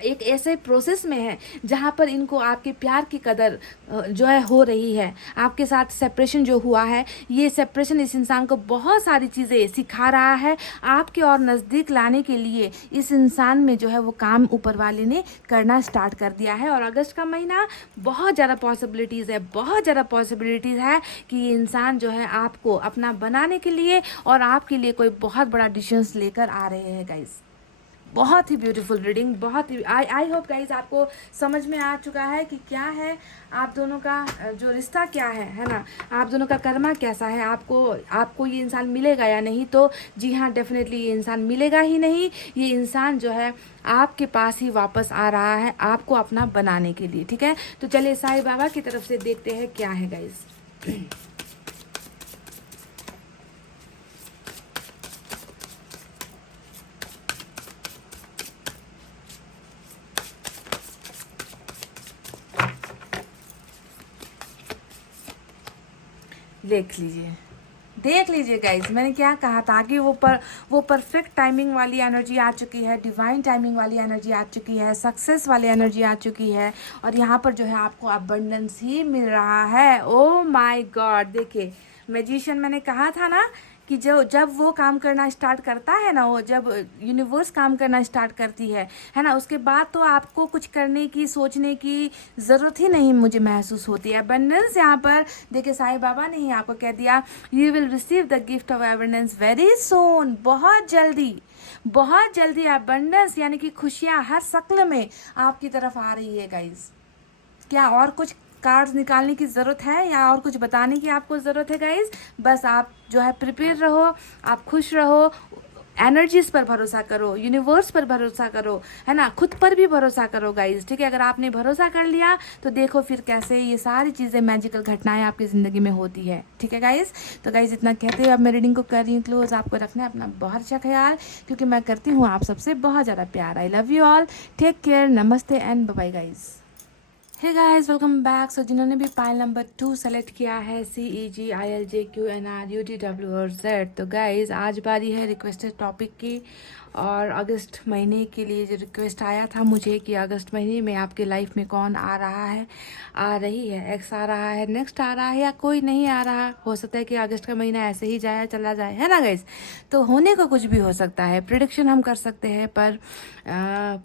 एक ऐसे प्रोसेस में है जहाँ पर इनको आपके प्यार की कदर जो है हो रही है। आपके साथ सेपरेशन जो हुआ है, ये सेपरेशन इस इंसान को बहुत सारी चीज़ें सिखा रहा है। आपके और नज़दीक लाने के लिए इस इंसान में जो है वो काम ऊपर वाले ने करना स्टार्ट कर दिया है। और अगस्त का महीना बहुत ज़्यादा पॉसिबिलिटीज़ है, बहुत ज़्यादा पॉसिबिलिटीज़ है कि ये इंसान जो है आपको अपना बनाने के लिए और आपके लिए कोई बहुत बड़ा डिसीजंस लेकर आ रहे हैं गाइस। बहुत ही ब्यूटीफुल रीडिंग, बहुत ही आई होप गाइज आपको समझ में आ चुका है कि क्या है आप दोनों का जो रिश्ता क्या है ना, आप दोनों का कर्मा कैसा है, आपको ये इंसान मिलेगा या नहीं। तो जी हाँ, डेफिनेटली ये इंसान मिलेगा ही नहीं। ये इंसान जो है आपके पास ही वापस आ रहा है आपको अपना बनाने के लिए, ठीक है। तो चलिए साईं बाबा की तरफ से देखते हैं क्या है गाइज। देख लीजिए गाइज, मैंने क्या कहा था कि वो परफेक्ट टाइमिंग वाली एनर्जी आ चुकी है, डिवाइन टाइमिंग वाली एनर्जी आ चुकी है, सक्सेस वाली एनर्जी आ चुकी है। और यहाँ पर जो है आपको अबंडेंस ही मिल रहा है। ओ माय गॉड, देखिए मैजिशियन मैंने कहा था ना कि जब वो काम करना स्टार्ट करता है ना, वो जब यूनिवर्स काम करना स्टार्ट करती है ना, उसके बाद तो आपको कुछ करने की, सोचने की ज़रूरत ही नहीं मुझे महसूस होती है। अबंडेंस यहाँ पर देखिए साईं बाबा ने ही आपको कह दिया, you will receive the gift of abundance very soon, बहुत जल्दी अबंडेंस यानी कि खुशियाँ हर शक्ल में आपकी तरफ आ रही है गाइज। क्या और कुछ कार्ड्स निकालने की ज़रूरत है या और कुछ बताने की आपको ज़रूरत है गाइज? बस आप जो है प्रिपेयर रहो, आप खुश रहो, एनर्जीज पर भरोसा करो, यूनिवर्स पर भरोसा करो, है ना, खुद पर भी भरोसा करो गाइज, ठीक है। अगर आपने भरोसा कर लिया तो देखो फिर कैसे ये सारी चीज़ें, मैजिकल घटनाएं आपकी ज़िंदगी में होती है, ठीक है गाइज। तो गाइज इतना कहते हुए अब मैं रीडिंग को कर रही हूँ क्लोज। आपको रखना है अपना बहुत अच्छा ख्याल, क्योंकि मैं करती हूँ आप सबसे बहुत ज़्यादा प्यार। I love you all, take care, नमस्ते and bye bye guys. Hey guys, welcome back. So जिन्होंने भी पाइल नंबर 2 सेलेक्ट किया है, CEGILJQNRUTW और Z, तो गाइस आज बारी है रिक्वेस्टेड टॉपिक की। और अगस्त महीने के लिए जो रिक्वेस्ट आया था मुझे कि अगस्त महीने में आपके लाइफ में कौन आ रहा है, आ रही है, एक्स आ रहा है, नेक्स्ट आ रहा है या कोई नहीं आ रहा। हो सकता है कि अगस्त का महीना ऐसे ही जाए, चला जाए, है ना गाइस। तो होने को कुछ भी हो सकता है, प्रिडिक्शन हम कर सकते हैं, पर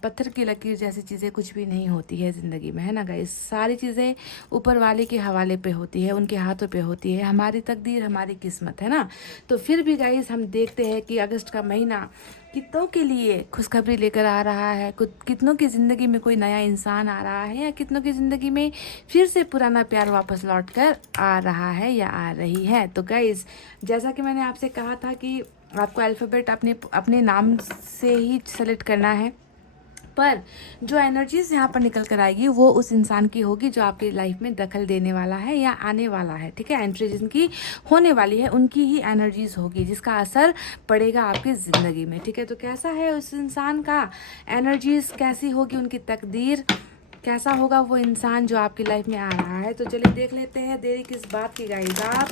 पत्थर की लकीर जैसी चीज़ें कुछ भी नहीं होती है ज़िंदगी में, है ना गाइस। सारी चीज़ें ऊपर वाले के हवाले पे होती है, उनके हाथों पे होती है, हमारी तकदीर, हमारी किस्मत, है ना। तो फिर भी गाइस हम देखते हैं कि अगस्त का महीना कितनों के लिए खुशखबरी लेकर आ रहा है, कितनों की ज़िंदगी में कोई नया इंसान आ रहा है, या कितनों की ज़िंदगी में फिर से पुराना प्यार वापस लौट कर आ रहा है या आ रही है। तो गाइस जैसा कि मैंने आपसे कहा था कि आपको अल्फ़ाबेट अपने नाम से ही सेलेक्ट करना है, पर जो एनर्जीज यहाँ पर निकल कर आएगी वो उस इंसान की होगी जो आपकी लाइफ में दखल देने वाला है या आने वाला है, ठीक है। एंट्री जिनकी होने वाली है उनकी ही एनर्जीज होगी जिसका असर पड़ेगा आपकी ज़िंदगी में, ठीक है। तो कैसा है उस इंसान का एनर्जीज, कैसी होगी उनकी तकदीर, कैसा होगा वो इंसान जो आपकी लाइफ में आ रहा है। तो चलिए देख लेते हैं, देरी किस बात की गाइस। आप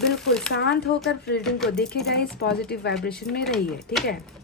बिल्कुल शांत होकर रीडिंग को देखिए गाइस, पॉजिटिव वाइब्रेशन में रहिए, ठीक है।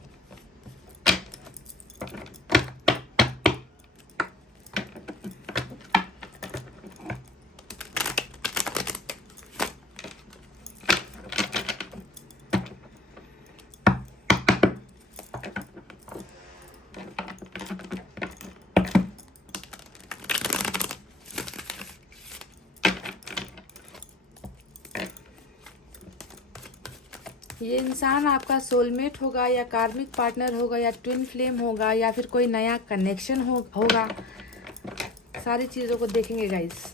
ये इंसान आपका सोलमेट होगा या कार्मिक पार्टनर होगा या ट्विन फ्लेम होगा या फिर कोई नया कनेक्शन होगा, सारी चीज़ों को देखेंगे गाइस।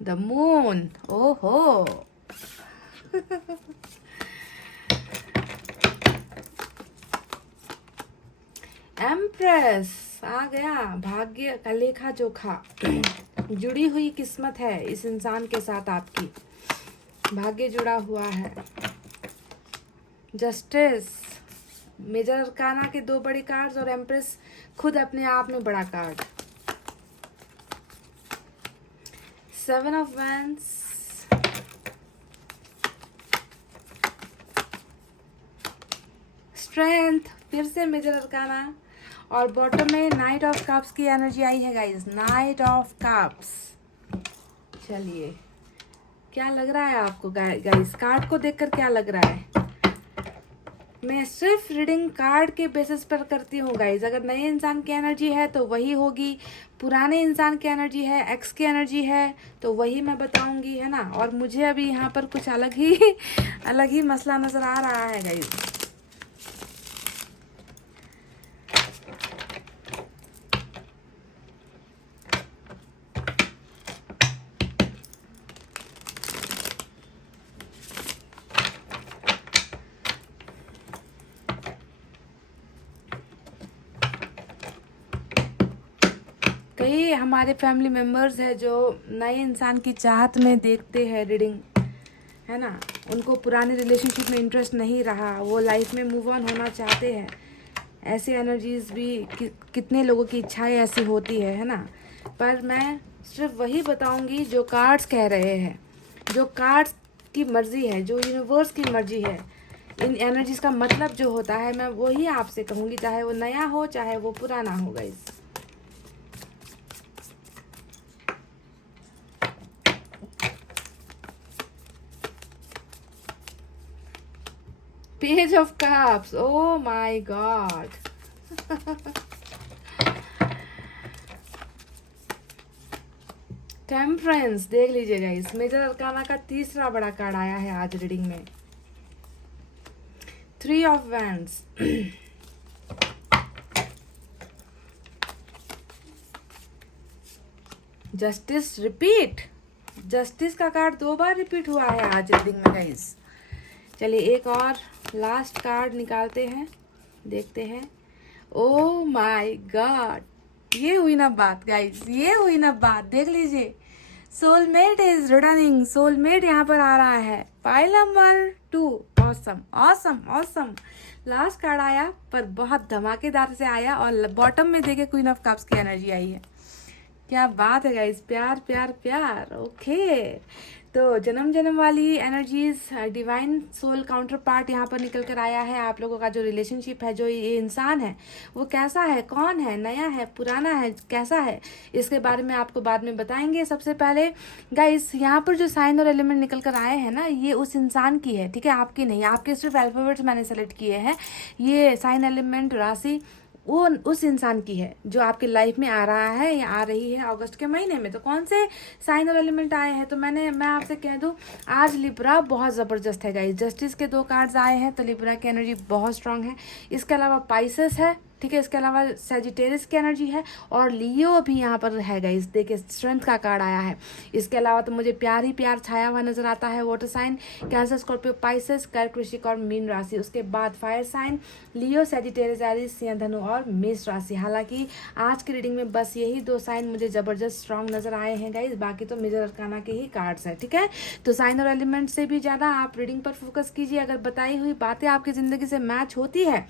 द मून, ओहो। एम्प्रेस आ गया, भाग्य का लेखा जोखा। जुड़ी हुई किस्मत है इस इंसान के साथ, आपकी भाग्य जुड़ा हुआ है। जस्टिस, मेजर अरकाना के 2 बड़े कार्ड्स और एम्प्रेस खुद अपने आप में बड़ा कार्ड। 7 ऑफ वैंड्स, स्ट्रेंथ, फिर से मेजर अरकाना, और बॉटम में नाइट ऑफ कप्स की एनर्जी आई है गाइस, नाइट ऑफ कप्स। चलिए क्या लग रहा है आपको गाइस, कार्ड को देखकर क्या लग रहा है? मैं सिर्फ रीडिंग कार्ड के बेसिस पर करती हूँ गाइस। अगर नए इंसान की एनर्जी है तो वही होगी, पुराने इंसान की एनर्जी है, एक्स की एनर्जी है तो वही मैं बताऊंगी, है ना। और मुझे अभी यहाँ पर कुछ अलग ही मसला नजर आ रहा है गाइस। कई हमारे फैमिली मेम्बर्स हैं जो नए इंसान की चाहत में देखते हैं रीडिंग, है ना। उनको पुराने रिलेशनशिप में इंटरेस्ट नहीं रहा, वो लाइफ में मूव ऑन होना चाहते हैं। ऐसी एनर्जीज भी कितने लोगों की इच्छाएं ऐसी होती है ना। पर मैं सिर्फ वही बताऊंगी जो कार्ड्स कह रहे हैं, जो कार्ड्स की मर्जी है, जो यूनिवर्स की मर्जी है। इन एनर्जीज का मतलब जो होता है मैं वही आपसे कहूँगी, चाहे वो नया हो चाहे वो पुराना हो guys. Page of cups, O my God. Temperance देख लीजिएगा, इस मेजर अरकाना का तीसरा बड़ा कार्ड आया है आज रीडिंग में। 3 of wands, justice repeat, justice का कार्ड 2 बार रिपीट हुआ है आज रीडिंग में गाइस। चलिए एक और लास्ट कार्ड निकालते हैं, देखते हैं। ओ माय गॉड, ये हुई ना बात गाइस, ये हुई ना बात। देख लीजिए, सोलमेट इज रिटर्निंग, सोलमेट यहाँ पर आ रहा है। File number 2, awesome awesome awesome. Last card आया पर बहुत धमाकेदार से आया, और बॉटम में देखे क्वीन ऑफ कप्स की एनर्जी आई है। क्या बात है गाइस, प्यार प्यार प्यार। ओके, तो जन्म जन्म वाली energies, divine soul counterpart यहाँ पर निकल कर आया है। आप लोगों का जो रिलेशनशिप है, जो ये इंसान है वो कैसा है, कौन है, नया है, पुराना है, कैसा है, इसके बारे में आपको बाद में बताएंगे। सबसे पहले गाइस यहाँ पर जो साइन और एलिमेंट निकल कर आए हैं ना, ये उस इंसान की है, ठीक है, आपकी नहीं। आपके सिर्फ अल्फाबेट्स मैंने सेलेक्ट किए हैं। ये साइन एलिमेंट राशि वो उस इंसान की है जो आपकी लाइफ में आ रहा है या आ रही है अगस्त के महीने में। तो कौन से साइन और एलिमेंट आए हैं, तो मैं आपसे कह दूं, आज लिब्रा बहुत ज़बरदस्त है गाइस। जस्टिस के 2 कार्ड्स आए हैं, तो लिब्रा की एनर्जी बहुत स्ट्रांग है। इसके अलावा पाइसेस है, ठीक है, इसके अलावा सजिटेरियस की एनर्जी है, और लियो भी यहाँ पर है गाइस। देखिए स्ट्रेंथ का कार्ड आया है। इसके अलावा तो मुझे प्यार ही प्यार छाया हुआ नजर आता है। Water sign Cancer, Scorpio, Pisces, Kark, Vrishchik और मीन राशि। उसके बाद fire sign Leo, Sagittarius, Aries, Singh, Dhanu और मेष राशि। हालांकि आज की रीडिंग में बस यही 2 साइन मुझे जबरदस्त स्ट्रांग नजर आए हैं गाइस, बाकी तो मेजर अरकाना के ही कार्ड्स है, ठीक है। तो साइन और एलिमेंट से भी ज़्यादा आप रीडिंग पर फोकस कीजिए। अगर बताई हुई बातें आपकी ज़िंदगी से मैच होती है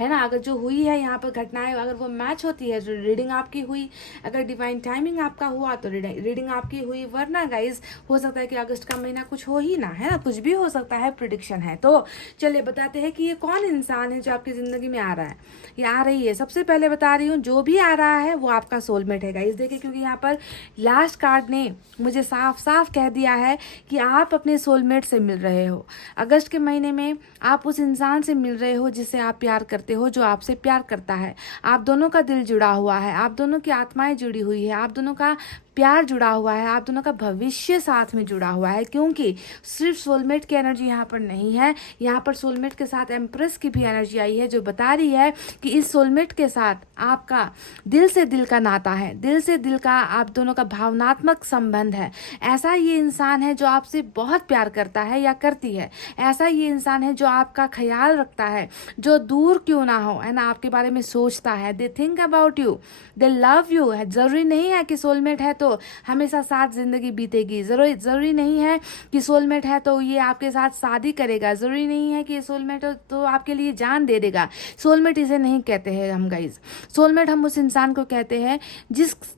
ना, अगर जो हुई है यहाँ पर घटनाएं अगर वो मैच होती है तो रीडिंग आपकी हुई। अगर डिवाइन टाइमिंग आपका हुआ तो रीडिंग आपकी हुई। वरना गाइस हो सकता है कि अगस्त का महीना कुछ हो ही ना, है ना, कुछ भी हो सकता है, प्रिडिक्शन है। तो चलिए बताते हैं कि ये कौन इंसान है जो आपकी ज़िंदगी में आ रहा है या आ रही है। सबसे पहले बता रही हूँ, जो भी आ रहा है वो आपका सोलमेट है गाइस। देखिए, क्योंकि यहाँ पर लास्ट कार्ड ने मुझे साफ साफ कह दिया है कि आप अपने सोलमेट से मिल रहे हो। अगस्त के महीने में आप उस इंसान से मिल रहे हो जिससे आप प्यार करते करते हो जो आपसे प्यार करता है। आप दोनों का दिल जुड़ा हुआ है, आप दोनों की आत्माएं जुड़ी हुई है, आप दोनों का प्यार जुड़ा हुआ है, आप दोनों का भविष्य साथ में जुड़ा हुआ है। क्योंकि सिर्फ सोलमेट की एनर्जी यहाँ पर नहीं है, यहाँ पर सोलमेट के साथ एम्प्रेस की भी एनर्जी आई है जो बता रही है कि इस सोलमेट के साथ आपका दिल से दिल का नाता है, दिल से दिल का आप दोनों का भावनात्मक संबंध है। ऐसा ये इंसान है जो आपसे बहुत प्यार करता है या करती है। ऐसा ये इंसान है जो आपका ख्याल रखता है, जो दूर क्यों ना हो, है ना, आपके बारे में सोचता है। They think about you, they love you. है जरूरी नहीं है कि सोलमेट है तो हमेशा साथ जिंदगी बीतेगी, जरूरी नहीं है कि सोलमेट है तो ये आपके साथ शादी करेगा, जरूरी नहीं है कि ये सोलमेट हो तो आपके लिए जान दे देगा। सोलमेट इसे नहीं कहते हैं हम गाइज। सोलमेट हम उस इंसान को कहते हैं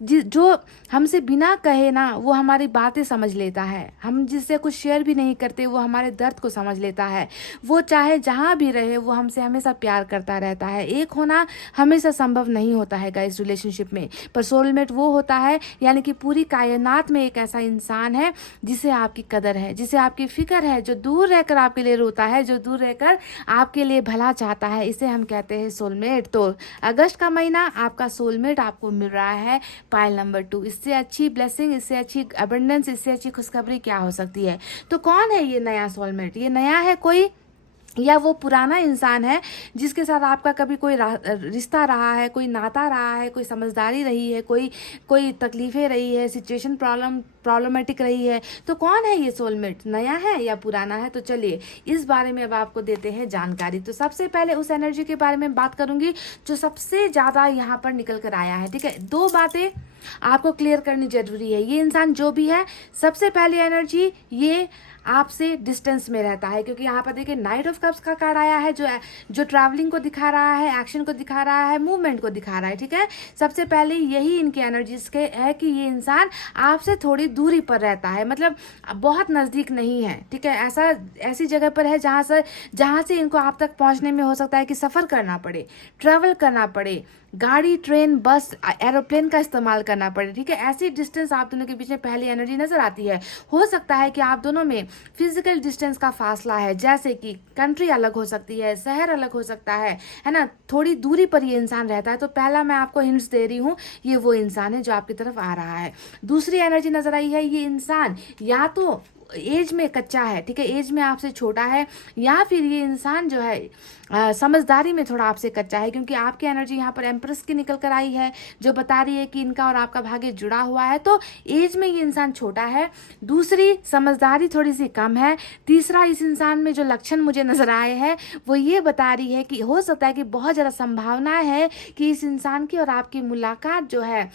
जो हमसे बिना कहे ना वो हमारी बातें समझ लेता है, हम जिससे कुछ शेयर भी नहीं करते वो हमारे दर्द को समझ लेता है। वो चाहे जहाँ भी रहे वो हमसे हमेशा प्यार करता रहता है। एक होना हमेशा संभव नहीं होता है गाइस रिलेशनशिप में, पर सोलमेट वो होता है यानी कि पूरी कायनात में एक ऐसा इंसान है जिसे आपकी कदर है, जिसे आपकी फिक्र है, जो दूर रहकर आपके लिए रोता है, जो दूर रहकर आपके लिए भला चाहता है। इसे हम कहते हैं सोलमेट। तो अगस्त का महीना आपका सोलमेट आपको मिल रहा है पाइल नंबर 2। इससे अच्छी ब्लेसिंग, इससे अच्छी अबंडेंस, इससे अच्छी खुशखबरी क्या हो सकती है। तो कौन है ये नया सोलमेट? ये नया है कोई या वो पुराना इंसान है जिसके साथ आपका कभी कोई रिश्ता रहा है, कोई नाता रहा है, कोई समझदारी रही है, कोई तकलीफें रही है, सिचुएशन प्रॉब्लमेटिक रही है। तो कौन है ये सोलमेट? नया है या पुराना है? तो चलिए इस बारे में अब आपको देते हैं जानकारी। तो सबसे पहले उस एनर्जी के बारे में बात करूंगी जो सबसे ज़्यादा यहाँ पर निकल कर आया है। ठीक है, 2 बातें आपको क्लियर करनी जरूरी है। ये इंसान जो भी है, सबसे पहली एनर्जी ये आपसे डिस्टेंस में रहता है, क्योंकि यहाँ पर देखिए नाइट ऑफ कप्स का कार्ड आया है जो ट्रैवलिंग को दिखा रहा है, एक्शन को दिखा रहा है, मूवमेंट को दिखा रहा है। ठीक है, सबसे पहले यही इनकी एनर्जीज के है कि ये इंसान आपसे थोड़ी दूरी पर रहता है, मतलब बहुत नज़दीक नहीं है। ठीक है, ऐसी जगह पर है जहाँ से इनको आप तक पहुँचने में हो सकता है कि सफ़र करना पड़े, ट्रैवल करना पड़े, गाड़ी, ट्रेन, बस, एरोप्लेन का इस्तेमाल करना पड़े। ठीक है, ऐसी डिस्टेंस आप दोनों के बीच में पहली एनर्जी नजर आती है। हो सकता है कि आप दोनों में फिजिकल डिस्टेंस का फासला है, जैसे कि कंट्री अलग हो सकती है, शहर अलग हो सकता है ना, थोड़ी दूरी पर ये इंसान रहता है। तो पहला मैं आपको हिंट्स दे रही हूँ, ये वो इंसान है जो आपकी तरफ आ रहा है। दूसरी एनर्जी नजर आई है, ये इंसान या तो एज में कच्चा है, ठीक है, एज में आपसे छोटा है, या फिर ये इंसान जो है समझदारी में थोड़ा आपसे कच्चा है, क्योंकि आपकी एनर्जी यहाँ पर एम्प्रेस की निकल कर आई है जो बता रही है कि इनका और आपका भाग्य जुड़ा हुआ है। तो एज में ये इंसान छोटा है, दूसरी समझदारी थोड़ी सी कम है, तीसरा इस इंसान में जो लक्षण मुझे नजर आए हैं वो ये बता रही है कि हो सकता है कि बहुत ज़्यादा संभावना है कि इस इंसान की और आपकी मुलाकात जो है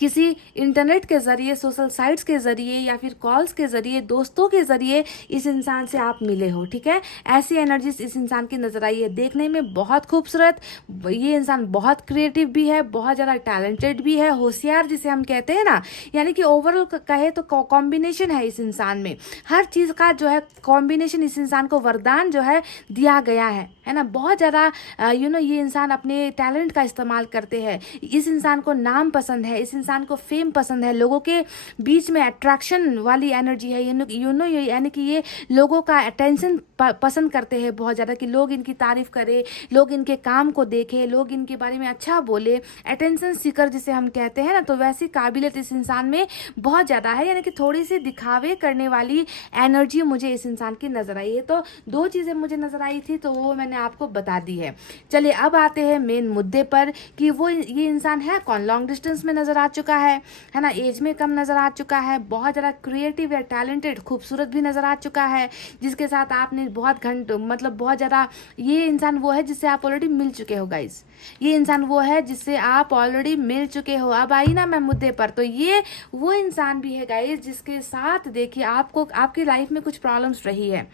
किसी इंटरनेट के ज़रिए, सोशल साइट्स के ज़रिए, या फिर कॉल्स के ज़रिए, दोस्तों के ज़रिए इस इंसान से आप मिले हो। ठीक है, ऐसी एनर्जीज इस इंसान की नज़र आई है। देखने में बहुत खूबसूरत, ये इंसान बहुत क्रिएटिव भी है, बहुत ज़्यादा टैलेंटेड भी है, होशियार जिसे हम कहते हैं ना, यानी कि ओवरऑल कहे तो कॉम्बिनेशन है इस इंसान में, हर चीज़ का जो है कॉम्बिनेशन इस इंसान को वरदान जो है दिया गया है ना। बहुत ज़्यादा ये इंसान अपने टैलेंट का इस्तेमाल करते हैं। इस इंसान को नाम पसंद है, इस इंसान को फेम पसंद है, लोगों के बीच में अट्रैक्शन वाली एनर्जी है, यानी कि ये लोगों का अटेंशन पसंद करते हैं बहुत ज़्यादा, कि लोग इनकी तारीफ करें, लोग इनके काम को देखें, लोग इनके बारे में अच्छा बोले, अटेंशन सीकर जिसे हम कहते हैं ना। तो वैसी काबिलियत इस इंसान में बहुत ज़्यादा है, यानी कि थोड़ी सी दिखावे करने वाली एनर्जी मुझे इस इंसान की नज़र आई है। तो 2 चीज़ें मुझे नज़र आई थी, तो वो मैंने आपको बता दी है। चलिए अब आते हैं मेन मुद्दे पर कि ये इंसान है कौन। लॉन्ग डिस्टेंस में नज़र आ चुका है ना, एज में कम नज़र आ चुका है, बहुत ज़्यादा क्रिएटिव या टैलेंटेड, खूबसूरत भी नज़र आ चुका है, जिसके साथ आपने बहुत घंटों, मतलब बहुत ज़्यादा, ये इंसान वो है जिससे आप ऑलरेडी मिल चुके हो गाइस। ये इंसान वो है जिससे आप ऑलरेडी मिल चुके हो। अब आई ना मैं मुद्दे पर, तो ये वो इंसान भी है गाइस जिसके साथ देखिए आपको आपकी लाइफ में कुछ प्रॉब्लम्स रही है।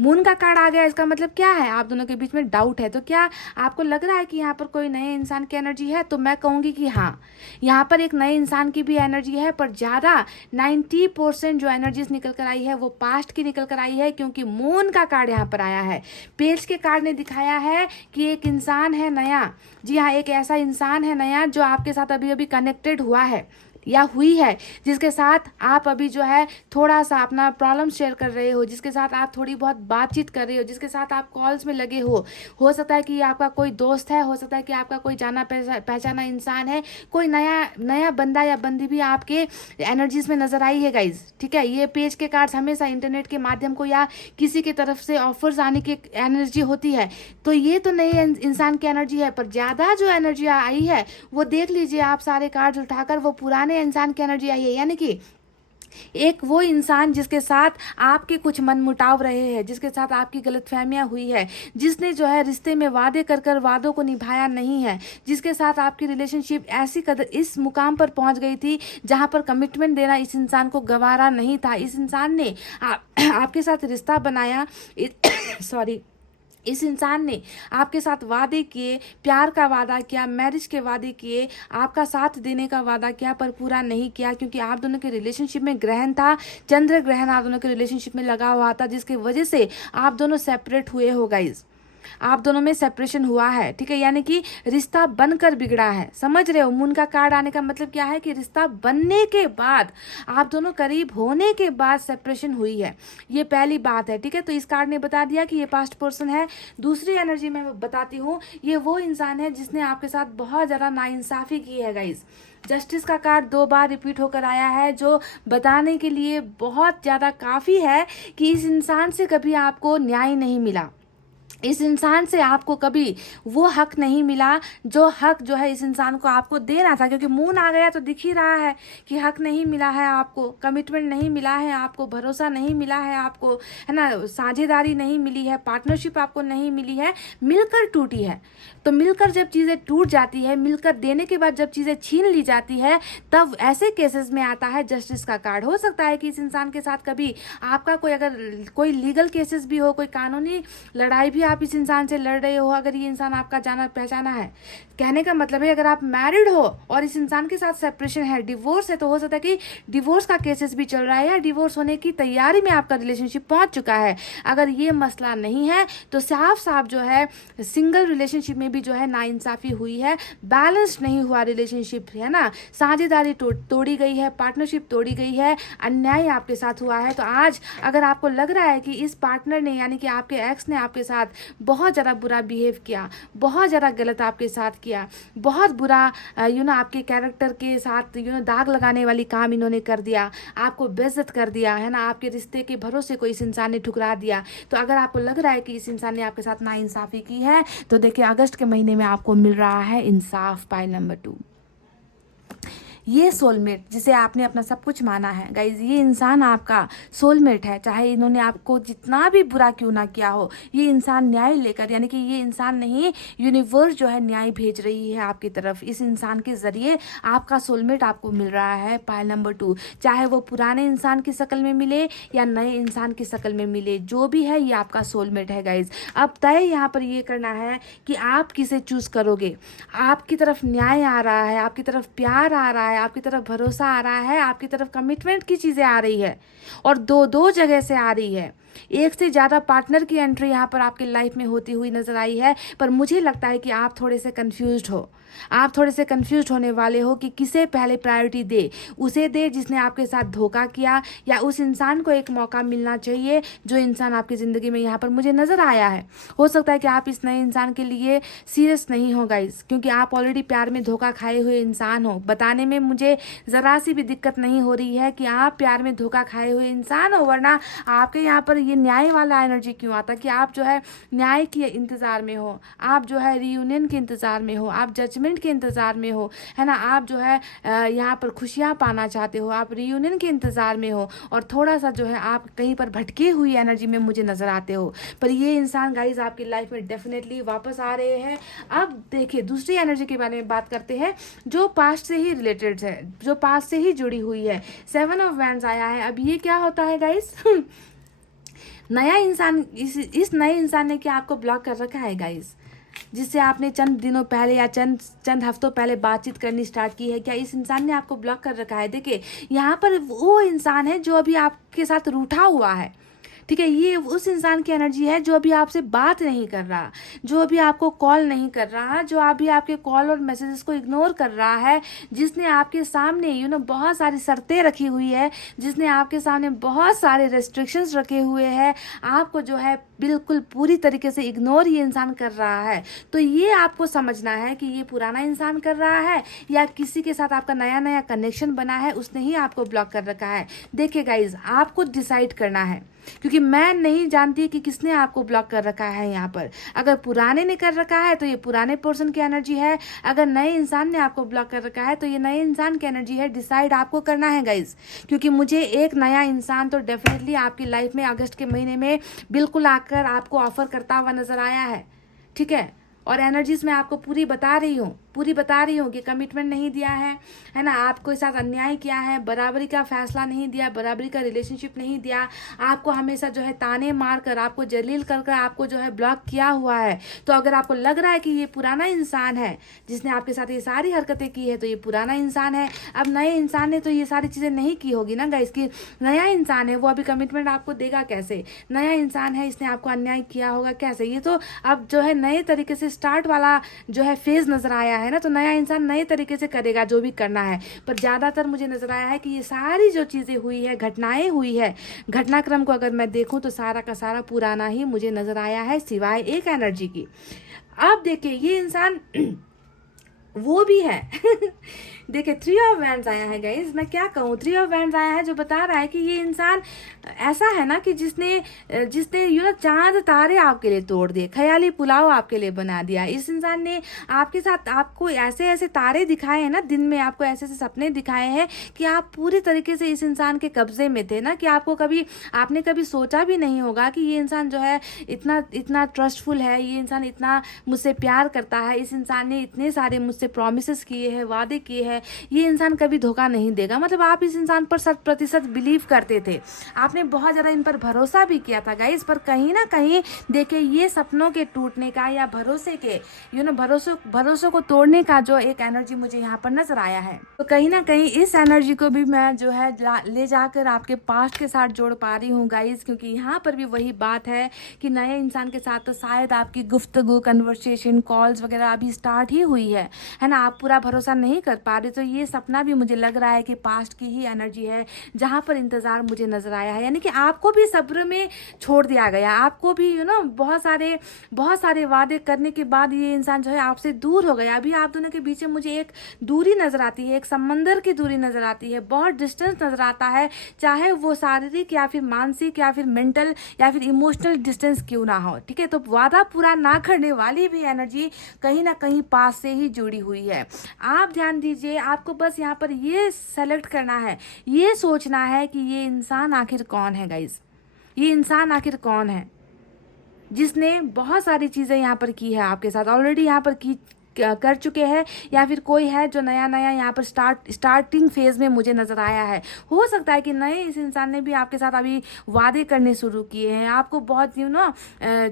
मून का कार्ड आ गया, इसका मतलब क्या है, आप दोनों के बीच में डाउट है। तो क्या आपको लग रहा है कि यहाँ पर कोई नए इंसान की एनर्जी है? तो मैं कहूँगी कि हाँ, यहाँ पर एक नए इंसान की भी एनर्जी है, पर ज़्यादा 90% जो एनर्जीज निकल कर आई है वो पास्ट की निकल कर आई है, क्योंकि मून का कार्ड यहाँ पर आया है। पेज के कार्ड ने दिखाया है कि एक इंसान है नया, जी हाँ, एक ऐसा इंसान है नया जो आपके साथ अभी अभी कनेक्टेड हुआ है। या हुई है, जिसके साथ आप अभी जो है थोड़ा सा अपना प्रॉब्लम शेयर कर रहे हो, जिसके साथ आप थोड़ी बहुत बातचीत कर रहे हो, जिसके साथ आप कॉल्स में लगे हो सकता है कि ये आपका कोई दोस्त है, हो सकता है कि आपका कोई जाना पहचाना इंसान है, कोई नया नया बंदा या बंदी भी आपके एनर्जीज में नजर आई है गाइज। ठीक है, ये पेज के कार्ड्स हमेशा इंटरनेट के माध्यम को या किसी की तरफ से ऑफर्स आने की एनर्जी होती है, तो ये तो नए इंसान की एनर्जी है, पर ज़्यादा जो एनर्जी आई है वो देख लीजिए आप सारे कार्ड्स उठाकर, वो पुराने इंसान की एनर्जी आई है, यानी कि एक वो इंसान जिसके साथ आपके कुछ मनमुटाव रहे हैं, जिसके साथ आपकी गलतफहमियां हुई है, जिसने जो है रिश्ते में वादे कर कर वादों को निभाया नहीं है, जिसके साथ आपकी रिलेशनशिप ऐसी कदर इस मुकाम पर पहुंच गई थी जहां पर कमिटमेंट देना इस इंसान को गवारा नहीं था। इस इंसान ने आपके साथ रिश्ता बनाया सॉरी इस इंसान ने आपके साथ वादे किए, प्यार का वादा किया, मैरिज के वादे किए, आपका साथ देने का वादा किया, पर पूरा नहीं किया, क्योंकि आप दोनों के रिलेशनशिप में ग्रहण था, चंद्र ग्रहण आप दोनों के रिलेशनशिप में लगा हुआ था, जिसकी वजह से आप दोनों सेपरेट हुए हो गाइज। आप दोनों में सेपरेशन हुआ है। ठीक है, यानी कि रिश्ता बनकर बिगड़ा है। समझ रहे हो, मून का कार्ड आने का मतलब क्या है कि रिश्ता बनने के बाद, आप दोनों करीब होने के बाद सेपरेशन हुई है, ये पहली बात है। ठीक है, तो इस कार्ड ने बता दिया कि ये पास्ट पर्सन है। दूसरी एनर्जी मैं बताती हूँ, ये वो इंसान है जिसने आपके साथ बहुत ज़्यादा नाइंसाफ़ी की है गाइज। जस्टिस का कार्ड 2 बार रिपीट होकर आया है, जो बताने के लिए बहुत ज़्यादा काफ़ी है कि इस इंसान से कभी आपको न्याय नहीं मिला, इस इंसान से आपको कभी वो हक नहीं मिला जो हक जो है इस इंसान को आपको देना था, क्योंकि मून आ गया तो दिख ही रहा है कि हक नहीं मिला है आपको, कमिटमेंट नहीं मिला है आपको, भरोसा नहीं मिला है आपको, है ना, साझेदारी नहीं मिली है, पार्टनरशिप आपको नहीं मिली है, मिलकर टूटी है। तो मिलकर जब चीज़ें टूट जाती है, मिलकर देने के बाद जब चीज़ें छीन ली जाती है, तब ऐसे केसेस में आता है जस्टिस का कार्ड। हो सकता है कि इस इंसान के साथ कभी आपका कोई अगर कोई लीगल केसेस भी हो, कोई कानूनी लड़ाई भी आप इस इंसान से लड़ रहे हो, अगर ये इंसान आपका जाना पहचाना है, कहने का मतलब है अगर आप मैरिड हो और इस इंसान के साथ सेपरेशन है, डिवोर्स है, तो हो सकता है कि डिवोर्स का केसेस भी चल रहा है या डिवोर्स होने की तैयारी में आपका रिलेशनशिप पहुंच चुका है। अगर ये मसला नहीं है तो साफ साफ जो है सिंगल रिलेशनशिप में भी जो है नाइंसाफी हुई है, बैलेंस नहीं हुआ रिलेशनशिप, है ना, साझेदारी तोड़ी गई है, पार्टनरशिप तोड़ी गई है, अन्याय आपके साथ हुआ है। तो आज अगर आपको लग रहा है कि इस पार्टनर ने यानी कि आपके एक्स ने आपके साथ बहुत ज़्यादा बुरा बिहेव किया, बहुत ज़्यादा गलत आपके साथ किया, बहुत बुरा आपके कैरेक्टर के साथ दाग लगाने वाली काम इन्होंने कर दिया, आपको बेइज्जत कर दिया, है ना, आपके रिश्ते के भरोसे को इस इंसान ने ठुकरा दिया, तो अगर आपको लग रहा है कि इस इंसान ने आपके साथ नाइंसाफ़ी की है, तो देखिए अगस्त के महीने में आपको मिल रहा है इंसाफ, पाइल नंबर 2। ये सोलमेट जिसे आपने अपना सब कुछ माना है गाइज, ये इंसान आपका सोलमेट है। चाहे इन्होंने आपको जितना भी बुरा क्यों ना किया हो, ये इंसान न्याय लेकर, यानी कि ये इंसान नहीं, यूनिवर्स जो है न्याय भेज रही है आपकी तरफ। इस इंसान के जरिए आपका सोलमेट आपको मिल रहा है, पाइल नंबर 2। चाहे वो पुराने इंसान की शक्ल में मिले या नए इंसान की शक्ल में मिले, जो भी है ये आपका सोलमेट है गाइज। अब तय यहाँ पर ये करना है कि आप किसे चूज करोगे। आपकी तरफ न्याय आ रहा है, आपकी तरफ प्यार आ रहा है, आपकी तरफ भरोसा आ रहा है, आपकी तरफ कमिटमेंट की चीज़ें आ रही है, और दो जगह से आ रही है। एक से ज़्यादा पार्टनर की एंट्री यहाँ पर आपकी लाइफ में होती हुई नजर आई है, पर मुझे लगता है कि आप थोड़े से कंफ्यूज्ड हो, आप थोड़े से कंफ्यूज होने वाले हो कि किसे पहले प्रायोरिटी दे। उसे दे जिसने आपके साथ धोखा किया, या उस इंसान को एक मौका मिलना चाहिए जो इंसान आपकी ज़िंदगी में यहाँ पर मुझे नज़र आया है। हो सकता है कि आप इस नए इंसान के लिए सीरियस नहीं हो गाइज, क्योंकि आप ऑलरेडी प्यार में धोखा खाए हुए इंसान हो। बताने में मुझे ज़रा सी भी दिक्कत नहीं हो रही है कि आप प्यार में धोखा खाए हुए इंसान हो, वरना आपके यहाँ पर ये न्याय वाला एनर्जी क्यों आता कि आप जो है न्याय के इंतज़ार में हो, आप जो है रियूनियन के इंतज़ार में हो, आप जजमेंट के इंतज़ार में हो, है ना, आप जो है यहाँ पर खुशियाँ पाना चाहते हो, आप रियूनियन के इंतज़ार में हो, और थोड़ा सा जो है आप कहीं पर भटके हुई एनर्जी में मुझे नज़र आते हो। पर ये इंसान गाइज आपकी लाइफ में डेफिनेटली वापस आ रहे हैं। अब देखिए दूसरी एनर्जी के बारे में बात करते हैं, जो पास्ट से ही रिलेटेड है, जो पास्ट से ही जुड़ी हुई है। 7 ऑफ वैंड्स आया है। अब ये क्या होता है गाइज नया इंसान, इस नए इंसान ने क्या आपको ब्लॉक कर रखा है गाइज, जिससे आपने चंद दिनों पहले या चंद हफ्तों पहले बातचीत करनी स्टार्ट की है, क्या इस इंसान ने आपको ब्लॉक कर रखा है। देखिए यहाँ पर वो इंसान है जो अभी आपके साथ रूठा हुआ है, ठीक है, ये उस इंसान की एनर्जी है जो अभी आपसे बात नहीं कर रहा, जो अभी आपको कॉल नहीं कर रहा, जो अभी आपके कॉल और मैसेजेस को इग्नोर कर रहा है, जिसने आपके सामने बहुत सारी शर्तें रखी हुई है, जिसने आपके सामने बहुत सारे रेस्ट्रिक्शंस रखे हुए हैं, आपको जो है बिल्कुल पूरी तरीके से इग्नोर ये इंसान कर रहा है। तो ये आपको समझना है कि ये पुराना इंसान कर रहा है या किसी के साथ आपका नया नया कनेक्शन बना है, उसने ही आपको ब्लॉक कर रखा है। देखिए गाइज, आपको डिसाइड करना है, क्योंकि मैं नहीं जानती कि किसने आपको ब्लॉक कर रखा है यहाँ पर। अगर पुराने ने कर रखा है तो ये पुराने पर्सन की एनर्जी है, अगर नए इंसान ने आपको ब्लॉक कर रखा है तो ये नए इंसान की एनर्जी है। डिसाइड आपको करना है गाइज, क्योंकि मुझे एक नया इंसान तो डेफिनेटली आपकी लाइफ में अगस्त के महीने में बिल्कुल आकर आपको ऑफर करता हुआ नजर आया है। ठीक है, और एनर्जीज मैं आपको पूरी बता रही हूँ कि कमिटमेंट नहीं दिया है ना, आपको साथ अन्याय किया है, बराबरी का फैसला नहीं दिया, बराबरी का रिलेशनशिप नहीं दिया, आपको हमेशा जो है ताने मार कर, आपको जलील कर आपको जो है ब्लॉक किया हुआ है। तो अगर आपको लग रहा है कि ये पुराना इंसान है जिसने आपके साथ ये सारी हरकतें की है, तो ये पुराना इंसान है। अब नए इंसान ने तो ये सारी चीज़ें नहीं की होगी ना गाइस, कि नया इंसान है वो अभी कमिटमेंट आपको देगा कैसे? नया इंसान है, इसने आपको अन्याय किया होगा कैसे? ये तो अब जो है नए तरीके से स्टार्ट वाला जो है फेज नजर आया है ना, तो नया इंसान नए तरीके से करेगा जो भी करना है। पर ज़्यादातर मुझे नजर आया है कि ये सारी जो चीज़ें हुई है, घटनाएं हुई है, घटनाक्रम को अगर मैं देखूं तो सारा का सारा पुराना ही मुझे नजर आया है, सिवाय एक एनर्जी की। अब देखिए ये इंसान वो भी है देखिए 3 ऑफ वैंड्स आया है गाइज, मैं क्या कहूँ, 3 ऑफ वैंड्स आया है जो बता रहा है कि ये इंसान ऐसा है ना कि जिसने चांद तारे आपके लिए तोड़ दिए, ख्याली पुलाव आपके लिए बना दिया। इस इंसान ने आपके साथ आपको ऐसे ऐसे तारे दिखाए हैं ना, दिन में आपको ऐसे ऐसे सपने दिखाए हैं कि आप पूरी तरीके से इस इंसान के कब्जे में थे ना, कि आपने कभी सोचा भी नहीं होगा कि ये इंसान जो है इतना इतना ट्रस्टफुल है, ये इंसान इतना मुझसे प्यार करता है, इस इंसान ने इतने सारे मुझसे प्रॉमिसेस किए हैं, वादे किए हैं, ये इंसान कभी धोखा नहीं देगा। मतलब आप इस इंसान पर 100% बिलीव करते थे, आपने बहुत ज़्यादा इन पर भरोसा भी किया था गाइस। पर कहीं ना कहीं देखिए ये सपनों के टूटने का या भरोसे के भरोसों को तोड़ने का जो एक एनर्जी मुझे यहाँ पर नजर आया है, तो कहीं ना कहीं इस एनर्जी को भी मैं जो है ले जाकर आपके पास्ट के साथ जोड़ पा रही हूँ गाइस, क्योंकि यहाँ पर भी वही बात है कि नए इंसान के साथ तो शायद आपकी गुफ्तगू, कन्वर्सेशन, कॉल्स वगैरह अभी स्टार्ट ही हुई है ना, आप पूरा भरोसा नहीं कर पा रहे। तो ये सपना भी मुझे लग रहा है कि पास्ट की ही एनर्जी है जहाँ पर इंतजार मुझे नजर आया है, यानी कि आपको भी सब्र में छोड़ दिया गया, आपको भी बहुत सारे वादे करने के बाद ये इंसान जो है आपसे दूर हो गया। अभी आप दोनों के बीच में मुझे एक दूरी नजर आती है, एक समंदर की दूरी नजर आती है, बहुत डिस्टेंस नजर आता है, चाहे वो शारीरिक या फिर मानसिक या फिर मेंटल या फिर इमोशनल डिस्टेंस क्यों ना हो। ठीक है, तो वादा पूरा ना करने वाली भी एनर्जी कहीं ना कहीं पास से ही जुड़ी हुई है। आप ध्यान दीजिए, आपको बस यहाँ पर ये सेलेक्ट करना है, ये सोचना है कि ये इंसान आखिर कौन है गाइज, ये इंसान आखिर कौन है जिसने बहुत सारी चीज़ें यहाँ पर की है आपके साथ, ऑलरेडी यहाँ पर की कर चुके हैं, या फिर कोई है जो नया नया यहाँ पर स्टार्टिंग फेज में मुझे नजर आया है। हो सकता है कि नए इस इंसान ने भी आपके साथ अभी वादे करने शुरू किए हैं, आपको बहुत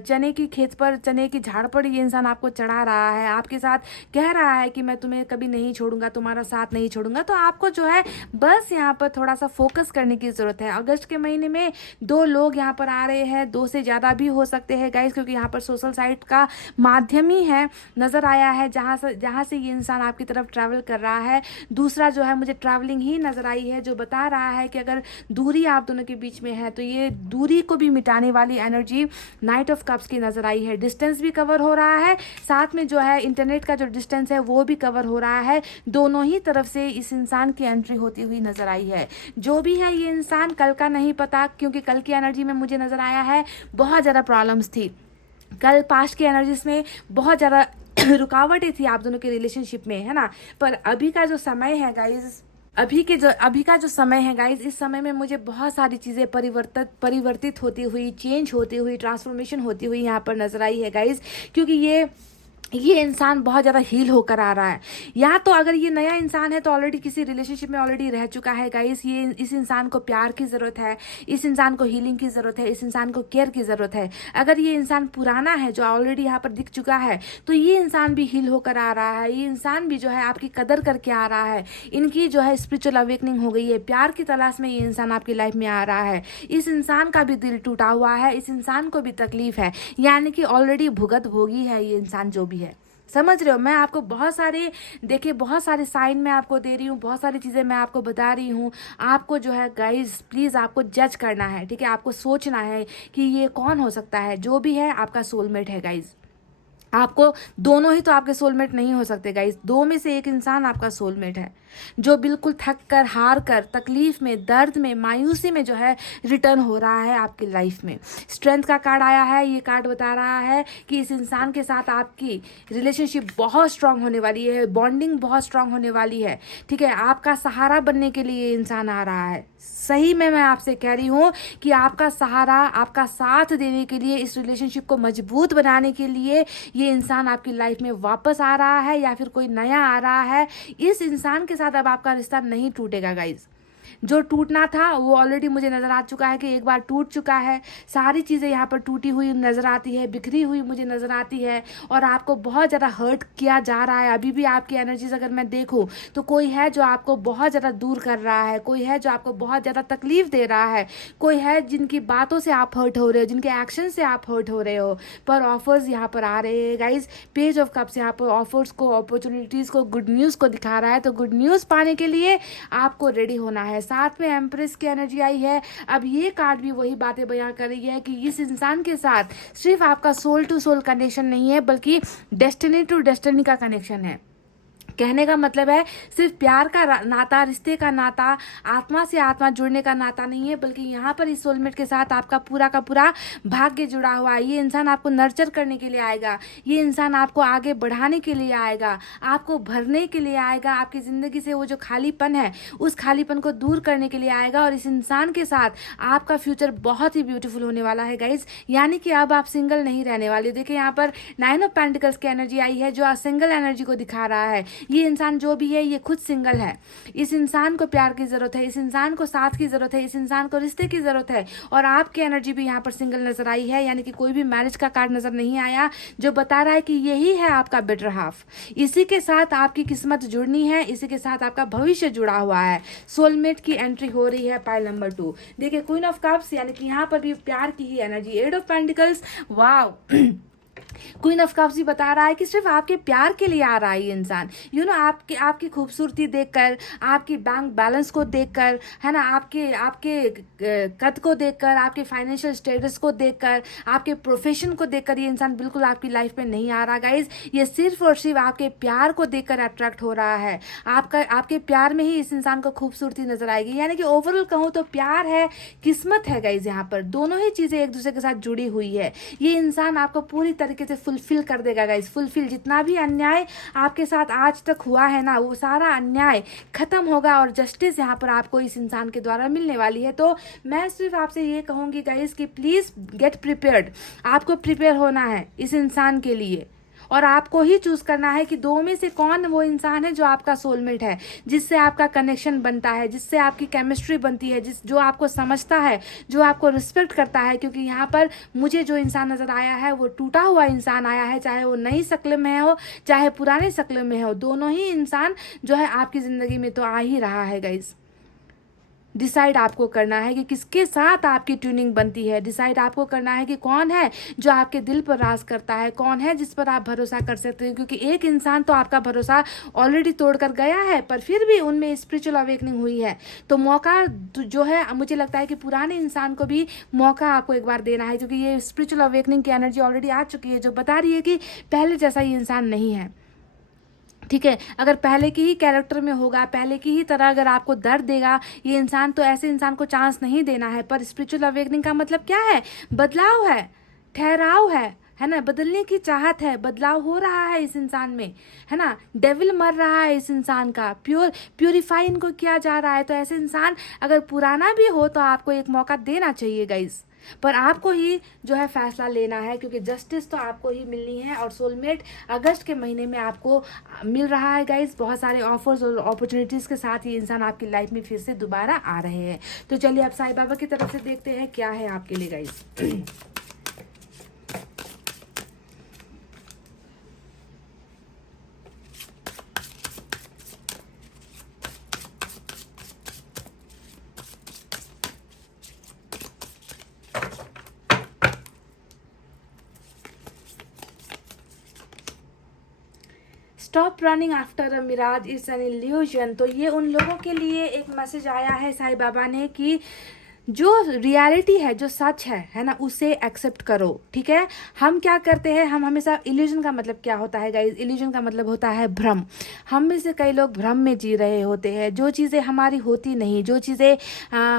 चने की खेत पर चने की झाड़ पर ये इंसान आपको चढ़ा रहा है, आपके साथ कह रहा है कि मैं तुम्हें कभी नहीं छोड़ूंगा, तुम्हारा साथ नहीं छोड़ूंगा। तो आपको जो है बस यहाँ पर थोड़ा सा फोकस करने की जरूरत है। अगस्त के महीने में 2 लोग यहाँ पर आ रहे हैं, 2 से ज्यादा भी हो सकते हैं गाइस, क्योंकि यहाँ पर सोशल साइट का माध्यम ही है नजर आया है जहाँ से ये इंसान आपकी तरफ ट्रैवल कर रहा है। दूसरा जो है मुझे ट्रैवलिंग ही नजर आई है, जो बता रहा है कि अगर दूरी आप दोनों के बीच में है तो ये दूरी को भी मिटाने वाली एनर्जी नाइट ऑफ कप्स की नजर आई है। डिस्टेंस भी कवर हो रहा है, साथ में जो है इंटरनेट का जो डिस्टेंस है वो भी कवर हो रहा है, दोनों ही तरफ से इस इंसान की एंट्री होती हुई नजर आई है। जो भी है ये इंसान, कल का नहीं पता, क्योंकि कल की एनर्जी में मुझे नजर आया है बहुत ज़्यादा प्रॉब्लम्स थी, कल पास्ट की एनर्जीज में बहुत ज़्यादा रुकावटें थी आप दोनों के रिलेशनशिप में, है ना। पर अभी का जो समय है गाइज, अभी का जो समय है गाइज, इस समय में मुझे बहुत सारी चीज़ें परिवर्तित होती हुई, चेंज होती हुई, ट्रांसफॉर्मेशन होती हुई यहाँ पर नजर आई है गाइज, क्योंकि ये ये इंसान बहुत ज़्यादा हील होकर आ रहा है। या तो अगर ये नया इंसान है तो ऑलरेडी किसी रिलेशनशिप में ऑलरेडी रह चुका है गाइस। ये इस इंसान को प्यार की ज़रूरत है, इस इंसान को हीलिंग की ज़रूरत है, इस इंसान को केयर की ज़रूरत है। अगर ये इंसान पुराना है जो ऑलरेडी यहाँ पर दिख चुका है तो ये इंसान भी हील होकर आ रहा है। ये इंसान भी जो है आपकी कदर करके आ रहा है। इनकी जो है स्पिरिचुअल अवेकनिंग हो गई है। प्यार की तलाश में ये इंसान आपकी लाइफ में आ रहा है। इस इंसान का भी दिल टूटा हुआ है, इस इंसान को भी तकलीफ है, यानी कि ऑलरेडी भुगत भोगी है ये इंसान जो भी है। समझ रहे हो? मैं आपको बहुत सारे, देखिए बहुत सारे साइन मैं आपको दे रही हूँ, बहुत सारी चीज़ें मैं आपको बता रही हूँ। आपको जो है गाइज प्लीज़ आपको जज करना है, ठीक है? आपको सोचना है कि ये कौन हो सकता है। जो भी है आपका सोलमेट है गाइज। आपको दोनों ही तो आपके सोलमेट नहीं हो सकते गाइस। दो में से एक इंसान आपका सोलमेट है जो बिल्कुल थक कर, हार कर, तकलीफ में, दर्द में, मायूसी में जो है रिटर्न हो रहा है आपकी लाइफ में। स्ट्रेंथ का कार्ड आया है। ये कार्ड बता रहा है कि इस इंसान के साथ आपकी रिलेशनशिप बहुत स्ट्रांग होने वाली है, बॉन्डिंग बहुत स्ट्रांग होने वाली है, ठीक है? आपका सहारा बनने के लिए ये इंसान आ रहा है। सही में मैं आपसे कह रही हूँ कि आपका सहारा, आपका साथ देने के लिए, इस रिलेशनशिप को मजबूत बनाने के लिए ये इंसान आपकी लाइफ में वापस आ रहा है या फिर कोई नया आ रहा है। इस इंसान के साथ अब आपका रिश्ता नहीं टूटेगा गाइज। जो टूटना था वो ऑलरेडी मुझे नज़र आ चुका है कि एक बार टूट चुका है। सारी चीज़ें यहाँ पर टूटी हुई नज़र आती है, बिखरी हुई मुझे नज़र आती है, और आपको बहुत ज़्यादा हर्ट किया जा रहा है। अभी भी आपकी एनर्जीज अगर मैं देखूँ तो कोई है जो आपको बहुत ज़्यादा दूर कर रहा है, कोई है जो आपको बहुत ज़्यादा तकलीफ दे रहा है, कोई है जिनकी बातों से आप हर्ट हो रहे हो, जिनके एक्शन से आप हर्ट हो रहे हो। पर ऑफर्स यहाँ पर आ रहे हैं गाइज। पेज ऑफ कप्स यहाँ पर ऑफर्स को, अपॉर्चुनिटीज़ को, गुड न्यूज़ को दिखा रहा है। तो गुड न्यूज़ पाने के लिए आपको रेडी होना है। साथ में एम्प्रेस की एनर्जी आई है। अब ये कार्ड भी वही बातें बयां कर रही है कि इस इंसान के साथ सिर्फ आपका सोल टू सोल कनेक्शन नहीं है बल्कि डेस्टिनी टू डेस्टिनी का कनेक्शन है। कहने का मतलब है सिर्फ प्यार का नाता, रिश्ते का नाता, आत्मा से आत्मा जुड़ने का नाता नहीं है, बल्कि यहाँ पर इस सोलमेट के साथ आपका पूरा का पूरा भाग्य जुड़ा हुआ है। ये इंसान आपको नर्चर करने के लिए आएगा, ये इंसान आपको आगे बढ़ाने के लिए आएगा, आपको भरने के लिए आएगा, आपकी ज़िंदगी से वो जो खालीपन है उस खालीपन को दूर करने के लिए आएगा। और इस इंसान के साथ आपका फ्यूचर बहुत ही ब्यूटीफुल होने वाला है गाइज। यानी कि अब आप सिंगल नहीं रहने वाले। देखिए यहाँ पर 9 ऑफ पेंटिकल्स की एनर्जी आई है जो सिंगल एनर्जी को दिखा रहा है। ये इंसान जो भी है ये खुद सिंगल है। इस इंसान को प्यार की ज़रूरत है, इस इंसान को साथ की ज़रूरत है, इस इंसान को रिश्ते की ज़रूरत है। और आपकी एनर्जी भी यहाँ पर सिंगल नज़र आई है, यानी कि कोई भी मैरिज का कार्ड नज़र नहीं आया, जो बता रहा है कि यही है आपका बेटर हाफ। इसी के साथ आपकी किस्मत जुड़नी है, इसी के साथ आपका भविष्य जुड़ा हुआ है। सोलमेट की एंट्री हो रही है पाइल नंबर 2। देखिए क्वीन ऑफ कप्स, यानी कि यहाँ पर भी प्यार की ही energy. 8 of pentacles, wow. Queen of cups भी बता रहा है कि सिर्फ आपके प्यार के लिए आ रहा है ये इंसान। आपकी खूबसूरती देखकर, आपकी बैंक बैलेंस को देखकर, है ना, आपके कद को देखकर, आपके फाइनेंशियल स्टेटस को देखकर, आपके प्रोफेशन को देखकर ये इंसान बिल्कुल आपकी लाइफ में नहीं आ रहा गाइज। ये सिर्फ और सिर्फ आपके प्यार को देखकर अट्रैक्ट हो रहा है। आपके प्यार में ही इस इंसान को खूबसूरती नजर आएगी। यानी कि ओवरऑल कहूँ तो प्यार है, किस्मत है गाइज। यहाँ पर दोनों ही चीज़ें एक दूसरे के साथ जुड़ी हुई है। ये इंसान आपको पूरी तरीके से फुलफिल कर देगा गाइस। फुलफिल, जितना भी अन्याय आपके साथ आज तक हुआ है ना, वो सारा अन्याय खत्म होगा और जस्टिस यहाँ पर आपको इस इंसान के द्वारा मिलने वाली है। तो मैं सिर्फ आपसे ये कहूँगी गाइस कि प्लीज़ गेट प्रिपेयर्ड। आपको प्रिपेयर होना है इस इंसान के लिए, और आपको ही चूज करना है कि दो में से कौन वो इंसान है जो आपका सोलमेट है, जिससे आपका कनेक्शन बनता है, जिससे आपकी केमिस्ट्री बनती है, जो आपको समझता है, जो आपको रिस्पेक्ट करता है। क्योंकि यहाँ पर मुझे जो इंसान नज़र आया है वो टूटा हुआ इंसान आया है, चाहे वो नई शक्ल में हो चाहे पुराने शक्ल में हो, दोनों ही इंसान जो है आपकी ज़िंदगी में तो आ ही रहा है गाइज। डिसाइड आपको करना है कि किसके साथ आपकी ट्यूनिंग बनती है। डिसाइड आपको करना है कि कौन है जो आपके दिल पर राज करता है, कौन है जिस पर आप भरोसा कर सकते हैं। क्योंकि एक इंसान तो आपका भरोसा ऑलरेडी तोड़ कर गया है, पर फिर भी उनमें स्पिरिचुअल अवेकनिंग हुई है। तो मौका जो है, मुझे लगता है कि पुराने इंसान को भी मौका आपको एक बार देना है, क्योंकि ये स्पिरिचुअल अवेकनिंग की एनर्जी ऑलरेडी आ चुकी है जो बता रही है कि पहले जैसा ये इंसान नहीं है। ठीक है, अगर पहले की ही कैरेक्टर में होगा, पहले की ही तरह अगर आपको दर्द देगा ये इंसान, तो ऐसे इंसान को चांस नहीं देना है। पर स्पिरिचुअल अवेकनिंग का मतलब क्या है? बदलाव है, ठहराव है है ना, बदलने की चाहत है, बदलाव हो रहा है इस इंसान में, है ना, डेविल मर रहा है इस इंसान का, प्यूरिफाई इनको किया जा रहा है। तो ऐसे इंसान अगर पुराना भी हो तो आपको एक मौका देना चाहिए गाइज, पर आपको ही जो है फैसला लेना है, क्योंकि जस्टिस तो आपको ही मिलनी है। और सोलमेट अगस्त के महीने में आपको मिल रहा है गाइज, बहुत सारे ऑफर्स और अपॉर्चुनिटीज़ के साथ ये इंसान आपकी लाइफ में फिर से दोबारा आ रहे हैं। तो चलिए अब साईं बाबा की तरफ से देखते हैं क्या है आपके लिए guys. Stop running after a mirage, it's an illusion. तो ये उन लोगों के लिए एक मैसेज आया है साईं बाबा ने कि जो रियलिटी है, जो सच है ना, उसे एक्सेप्ट करो। ठीक है, हम क्या करते हैं, हम हमेशा, इल्यूजन का मतलब क्या होता है गाइज, इल्यूजन का मतलब होता है भ्रम। हम में से कई लोग भ्रम में जी रहे होते हैं, जो चीज़ें हमारी होती नहीं, जो चीज़ें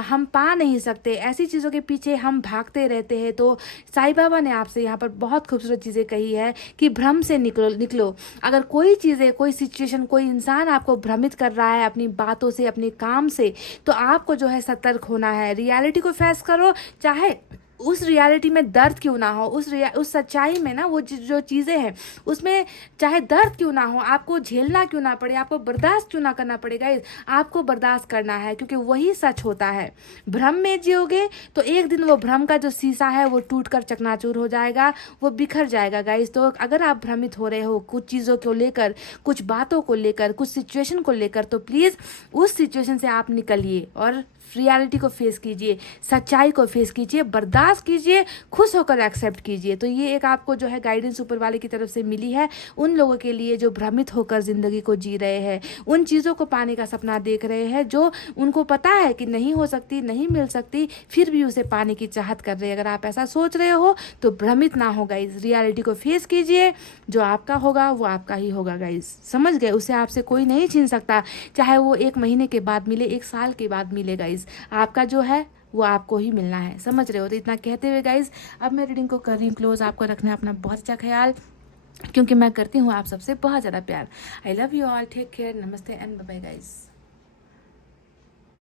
हम पा नहीं सकते, ऐसी चीज़ों के पीछे हम भागते रहते हैं। तो साईं बाबा ने आपसे यहाँ पर बहुत खूबसूरत चीज़ें कही है कि भ्रम से निकलो। अगर कोई चीज़ें, कोई सिचुएशन, कोई इंसान आपको भ्रमित कर रहा है अपनी बातों से, अपने काम से, तो आपको जो है सतर्क होना है। रियलिटी को फेस करो, चाहे उस रियलिटी में दर्द क्यों ना हो, उस सच्चाई में ना, वो जो चीज़ें हैं उसमें चाहे दर्द क्यों ना हो, आपको झेलना क्यों ना पड़े, आपको बर्दाश्त क्यों ना करना पड़ेगा, आपको बर्दाश्त करना है, क्योंकि वही सच होता है। भ्रम में जियोगे तो एक दिन वो भ्रम का जो शीशा है वो टूट कर चकनाचूर हो जाएगा, वो बिखर जाएगा गाइस। तो अगर आप भ्रमित हो रहे हो कुछ चीज़ों को लेकर, कुछ बातों को लेकर, कुछ सिचुएशन को लेकर, तो प्लीज़ उस सिचुएशन से आप निकलिए और रियलिटी को फेस कीजिए, सच्चाई को फेस कीजिए, बर्दाश्त कीजिए, खुश होकर एक्सेप्ट कीजिए। तो ये एक आपको जो है गाइडेंस ऊपर वाले की तरफ से मिली है उन लोगों के लिए जो भ्रमित होकर ज़िंदगी को जी रहे हैं, उन चीज़ों को पाने का सपना देख रहे हैं जो उनको पता है कि नहीं हो सकती, नहीं मिल सकती, फिर भी उसे पाने की चाहत कर रहे हैं। अगर आप ऐसा सोच रहे हो तो भ्रमित ना हो गाइज, रियलिटी को फेस कीजिए, जो आपका होगा वो आपका ही होगा गाइज, समझ गए, उसे आपसे कोई नहीं छीन सकता, चाहे वो 1 महीने के बाद मिले, 1 साल के बाद मिले गाइज, आपका जो है वो आपको ही मिलना है, समझ रहे हो। तो इतना कहते हुए गाइज अब मैं रीडिंग को कर रही हूँ क्लोज। आपको रखना है अपना बहुत अच्छा ख्याल, क्योंकि मैं करती हूँ आप सबसे बहुत ज़्यादा प्यार। I love you all, take care, नमस्ते एंड बाय बाय गाइज।